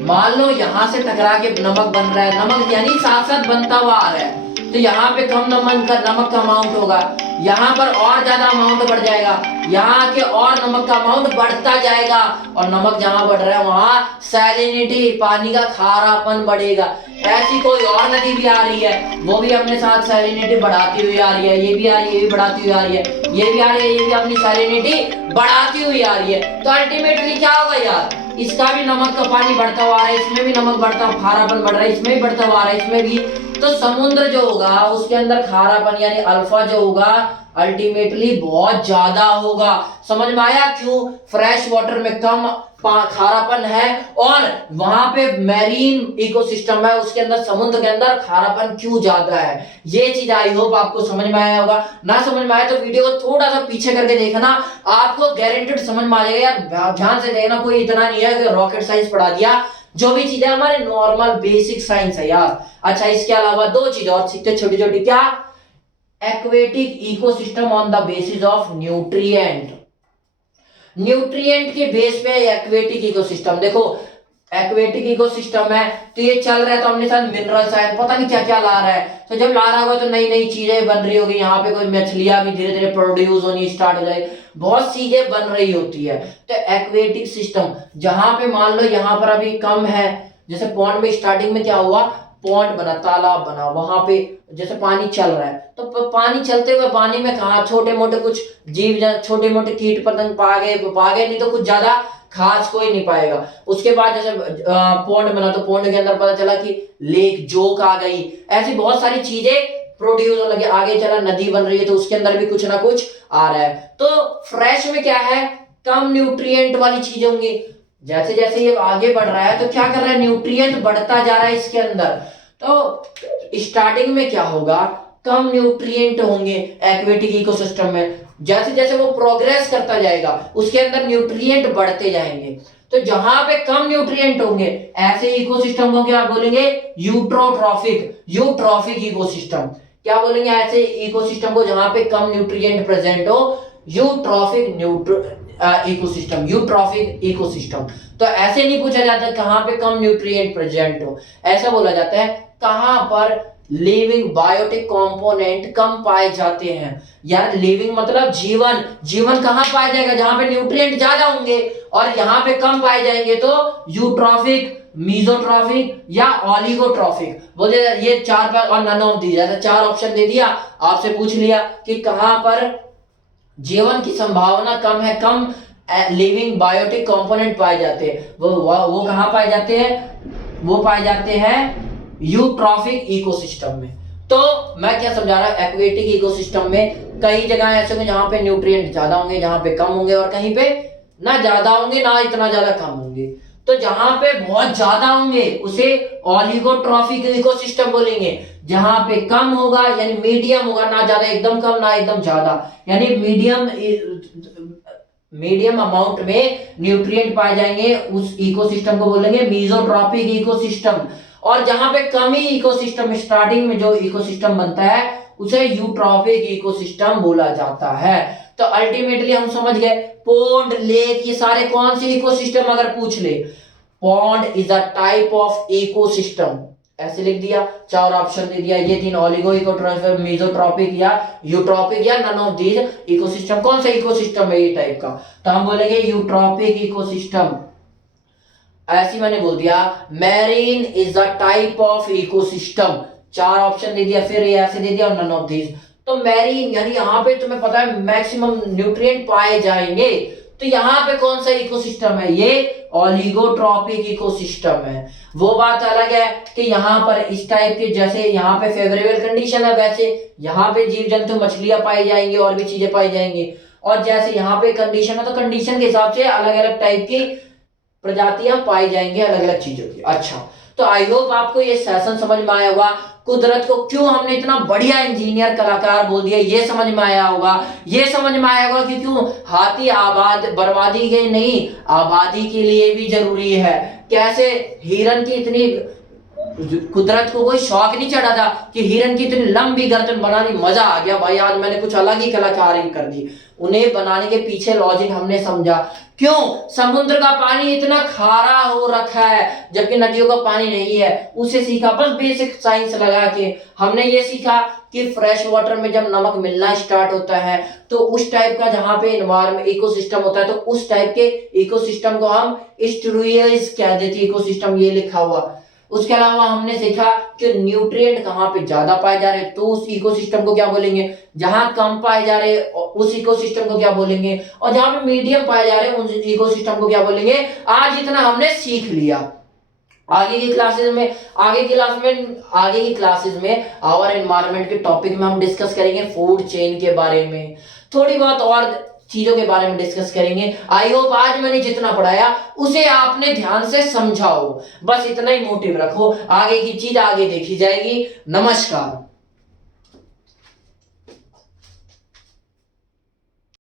मान लो यहाँ से टकरा के नमक बन रहा है, नमक यानी साथ साथ बनता हुआ आ रहा है, तो यहाँ पे कम नमक का अमाउंट होगा, यहाँ पर और ज्यादा अमाउंट बढ़ जाएगा, यहाँ के और नमक का अमाउंट बढ़ता जाएगा, और नमक जहाँ बढ़ रहा है वहां सैलिनिटी, पानी का खारापन बढ़ेगा। ऐसी कोई और नदी भी आ रही है, वो भी अपने साथ सैलिनिटी बढ़ाती हुई आ रही है, ये भी आ रही है, ये भी बढ़ाती हुई आ रही है, ये भी आ रही है, ये भी अपनी सैलिनिटी बढ़ाती हुई आ रही है। तो अल्टीमेटली क्या होगा यार, इसका भी नमक का पानी बढ़ता हुआ आ रहा है, इसमें भी नमक बढ़ता, खारापन बढ़ रहा है, इसमें भी बढ़ता हुआ आ रहा है, इसमें भी। तो समुद्र जो होगा उसके अंदर खारापन यानी अल्फा जो होगा अल्टीमेटली बहुत ज्यादा होगा। समझ में आया क्यों फ्रेश वाटर में कम खारापन है, और वहां पे मैरीन इकोसिस्टम है उसके अंदर, समुद्र के अंदर खारापन क्यों ज्यादा है। ये चीज आई होप आपको समझ में आया होगा। ना समझ में आया तो वीडियो को थोड़ा सा पीछे करके देखना, आपको गारंटेड समझ में आ जाएगा यार। ध्यान से देखना, कोई इतना नहीं है कि रॉकेट साइंस पढ़ा दिया, जो भी चीजें हमारे नॉर्मल बेसिक साइंस है यार। अच्छा, इसके अलावा दो चीज और सीखते छोटी छोटी, क्या, aquatic ecosystem on the basis of nutrient, nutrient के बेस पे एक्वेटिक इकोसिस्टम। देखो एक्वेटिक इकोसिस्टम है तो ये चल रहा है, तो हमने साथ मिनरल्स है, पता नहीं क्या क्या ला रहा है, तो जब ला रहा होगा तो नई नई चीजें बन रही होगी, यहाँ पे कोई मछलियां भी धीरे धीरे प्रोड्यूस होनी स्टार्ट हो जाएगी। बहुत चीजें बन रही होती है। तो एक्वेटिक सिस्टम, जहां पे मान लो यहाँ पर अभी कम है, जैसे पॉन्ड में स्टार्टिंग में क्या हुआ, पॉन्ड बना, तालाब बना, वहां पे जैसे पानी चल रहा है, तो पानी चलते हुए पानी में कहा छोटे मोटे कुछ जीव, छोटे मोटे कीट पतंग पा गए, नहीं तो कुछ ज्यादा खास कोई नहीं पाएगा। उसके बाद जैसे पॉन्ड बना, तो पॉन्ड के अंदर पता चला कि लेक, जोक आ गई, ऐसी बहुत सारी चीजें प्रोड्यूस होने लगे। आगे चला नदी बन रही है, तो उसके अंदर भी कुछ ना कुछ आ रहा है। तो फ्रेश में क्या है, कम न्यूट्रिएंट वाली चीजें होंगी। जैसे जैसे ये आगे बढ़ रहा है तो क्या कर रहा है, न्यूट्रिएंट बढ़ता जा रहा है इसके अंदर। तो स्टार्टिंग में क्या होगा, कम न्यूट्रिएंट होंगे एक्वेटिक इकोसिस्टम में। जैसे जैसे वो प्रोग्रेस करता जाएगा उसके अंदर न्यूट्रिएंट बढ़ते जाएंगे। तो जहां पे कम न्यूट्रिएंट होंगे ऐसे इकोसिस्टम को क्या बोलेंगे, यूट्रॉफिक इकोसिस्टम। क्या बोलेंगे, ऐसे इकोसिस्टम को जहां पे कम न्यूट्रिएंट प्रेजेंट हो, यूट्रॉफिक इकोसिस्टम। तो ऐसे नहीं पूछा जाता कहां पे कम न्यूट्रिएंट प्रेजेंट हो, ऐसा बोला जाता है कहां पर लिविंग बायोटिक कंपोनेंट कम पाए जाते हैं। यार लिविंग मतलब जीवन, जीवन कहां पाया जाएगा, जहां पे न्यूट्रिएंट ज्यादा होंगे, और यहां पे कम पाए जाएंगे तो यूट्रॉफिक, मीजोट्रॉफिक या ऑलिगोट्रॉफिक बोले। ये चार और नन ऑफ दीज, ऐसे चार ऑप्शन दे दिया, आपसे पूछ लिया कि कहां पर जीवन की संभावना कम है, कम लिविंग बायोटिक कंपोनेंट पाए जाते हैं, वो कहां पाए जाते हैं, वो पाए जाते हैं यूट्रॉफिक इकोसिस्टम में। तो मैं क्या समझा रहा हूं, एक्वेटिक इकोसिस्टम में कई जगह ऐसे होंगे जहां पे न्यूट्रिएंट ज्यादा होंगे, जहां पे कम होंगे, और कहीं पे ना ज्यादा होंगे ना इतना ज्यादा कम होंगे। तो जहां पे बहुत ज्यादा होंगे उसे ऑलिगोट्रॉफिक इकोसिस्टम बोलेंगे। जहां पे कम होगा यानी मीडियम होगा, ना ज्यादा एकदम कम ना एकदम ज्यादा, यानी मीडियम अमाउंट में न्यूट्रिएंट पाए जाएंगे, उस इकोसिस्टम को बोलेंगे मीजोट्रॉपिक इकोसिस्टम। और जहां पे कम ही इकोसिस्टम, स्टार्टिंग में जो इकोसिस्टम बनता है उसे यूट्रॉफिक इकोसिस्टम बोला जाता है। तो अल्टीमेटली हम समझ गए, पॉन्ड, लेक, ये सारे कौन से इकोसिस्टम अगर पूछ ले, pond is a type of ecosystem, ऐसे लिख दिया, चार ऑप्शन दे दिया, ये तीन, ऑलिगो इकोट्रॉफिक, मेसोट्रॉपिक या यूट्रॉपिक या नन ऑफ दीज इकोसिस्टम। कौन सा इकोसिस्टम है ये टाइप का, तो हम बोलेंगे यूट्रॉपिक इकोसिस्टम। ऐसी मैंने बोल दिया, marine is a type of ecosystem, चार ऑप्शन दे दिया, फिर ये ऐसे दे दिया, नन ऑफ दीज। तो मैरीन यानी यहाँ पे तुम्हें पता है मैक्सिमम न्यूट्रिएंट पाए जाएंगे, तो यहाँ पे कौन सा इकोसिस्टम है, ये ऑलिगोट्रॉपिक इकोसिस्टम है। वो बात अलग है कि यहाँ पर इस टाइप के, जैसे यहाँ पे फेवरेबल कंडीशन है वैसे यहाँ पे जीव जंतु, मछलियां पाई जाएंगी और भी चीजें पाई जाएंगी, और जैसे यहाँ पे कंडीशन है तो कंडीशन के हिसाब से अलग अलग टाइप की प्रजातियां पाई जाएंगी अलग अलग चीजों की। अच्छा, तो आई होप आपको ये सेशन समझ में आया होगा, कुदरत को क्यों हमने इतना बढ़िया इंजीनियर कलाकार बोल दिया, ये समझ में आया होगा। ये समझ में आया होगा कि क्यों हाथी बर्बादी के नहीं, आबादी के लिए भी जरूरी है। कैसे हिरन की इतनी, कुदरत को कोई शौक नहीं चढ़ा था कि हिरन की इतनी लंबी गर्दन बनानी, मजा आ गया भाई, आज मैंने कुछ अलग ही कलाकारी कर दी। उन्हें बनाने के पीछे लॉजिक हमने समझा। क्यों समुद्र का पानी इतना खारा हो रखा है जबकि नदियों का पानी नहीं है, उसे सीखा बस बेसिक साइंस लगा के। हमने ये सीखा कि फ्रेश वाटर में जब नमक मिलना स्टार्ट होता है तो उस टाइप का जहां पे एनवायरमेंट इकोसिस्टम होता है, तो उस टाइप के इकोसिस्टम को हम एस्टुरियस कह देते हैं, इकोसिस्टम ये लिखा हुआ। उसके अलावा हमने सीखा कि न्यूट्रिएंट कहाँ पे ज्यादा पाए जा रहे तो उस इकोसिस्टम को क्या बोलेंगे, जहां कम पाए जा रहे उस इकोसिस्टम को क्या बोलेंगे, और जहां पे मीडियम पाए जा रहे उस इकोसिस्टम को क्या बोलेंगे। आज इतना हमने सीख लिया। आगे की क्लासेस में आवर एनवायरनमेंट के टॉपिक में हम डिस्कस करेंगे फूड चेन के बारे में, थोड़ी बहुत और चीजों के बारे में डिस्कस करेंगे। आई होप आज मैंने जितना पढ़ाया उसे आपने ध्यान से समझा हो, बस इतना ही मोटिव रखो, आगे की चीज आगे देखी जाएगी। नमस्कार।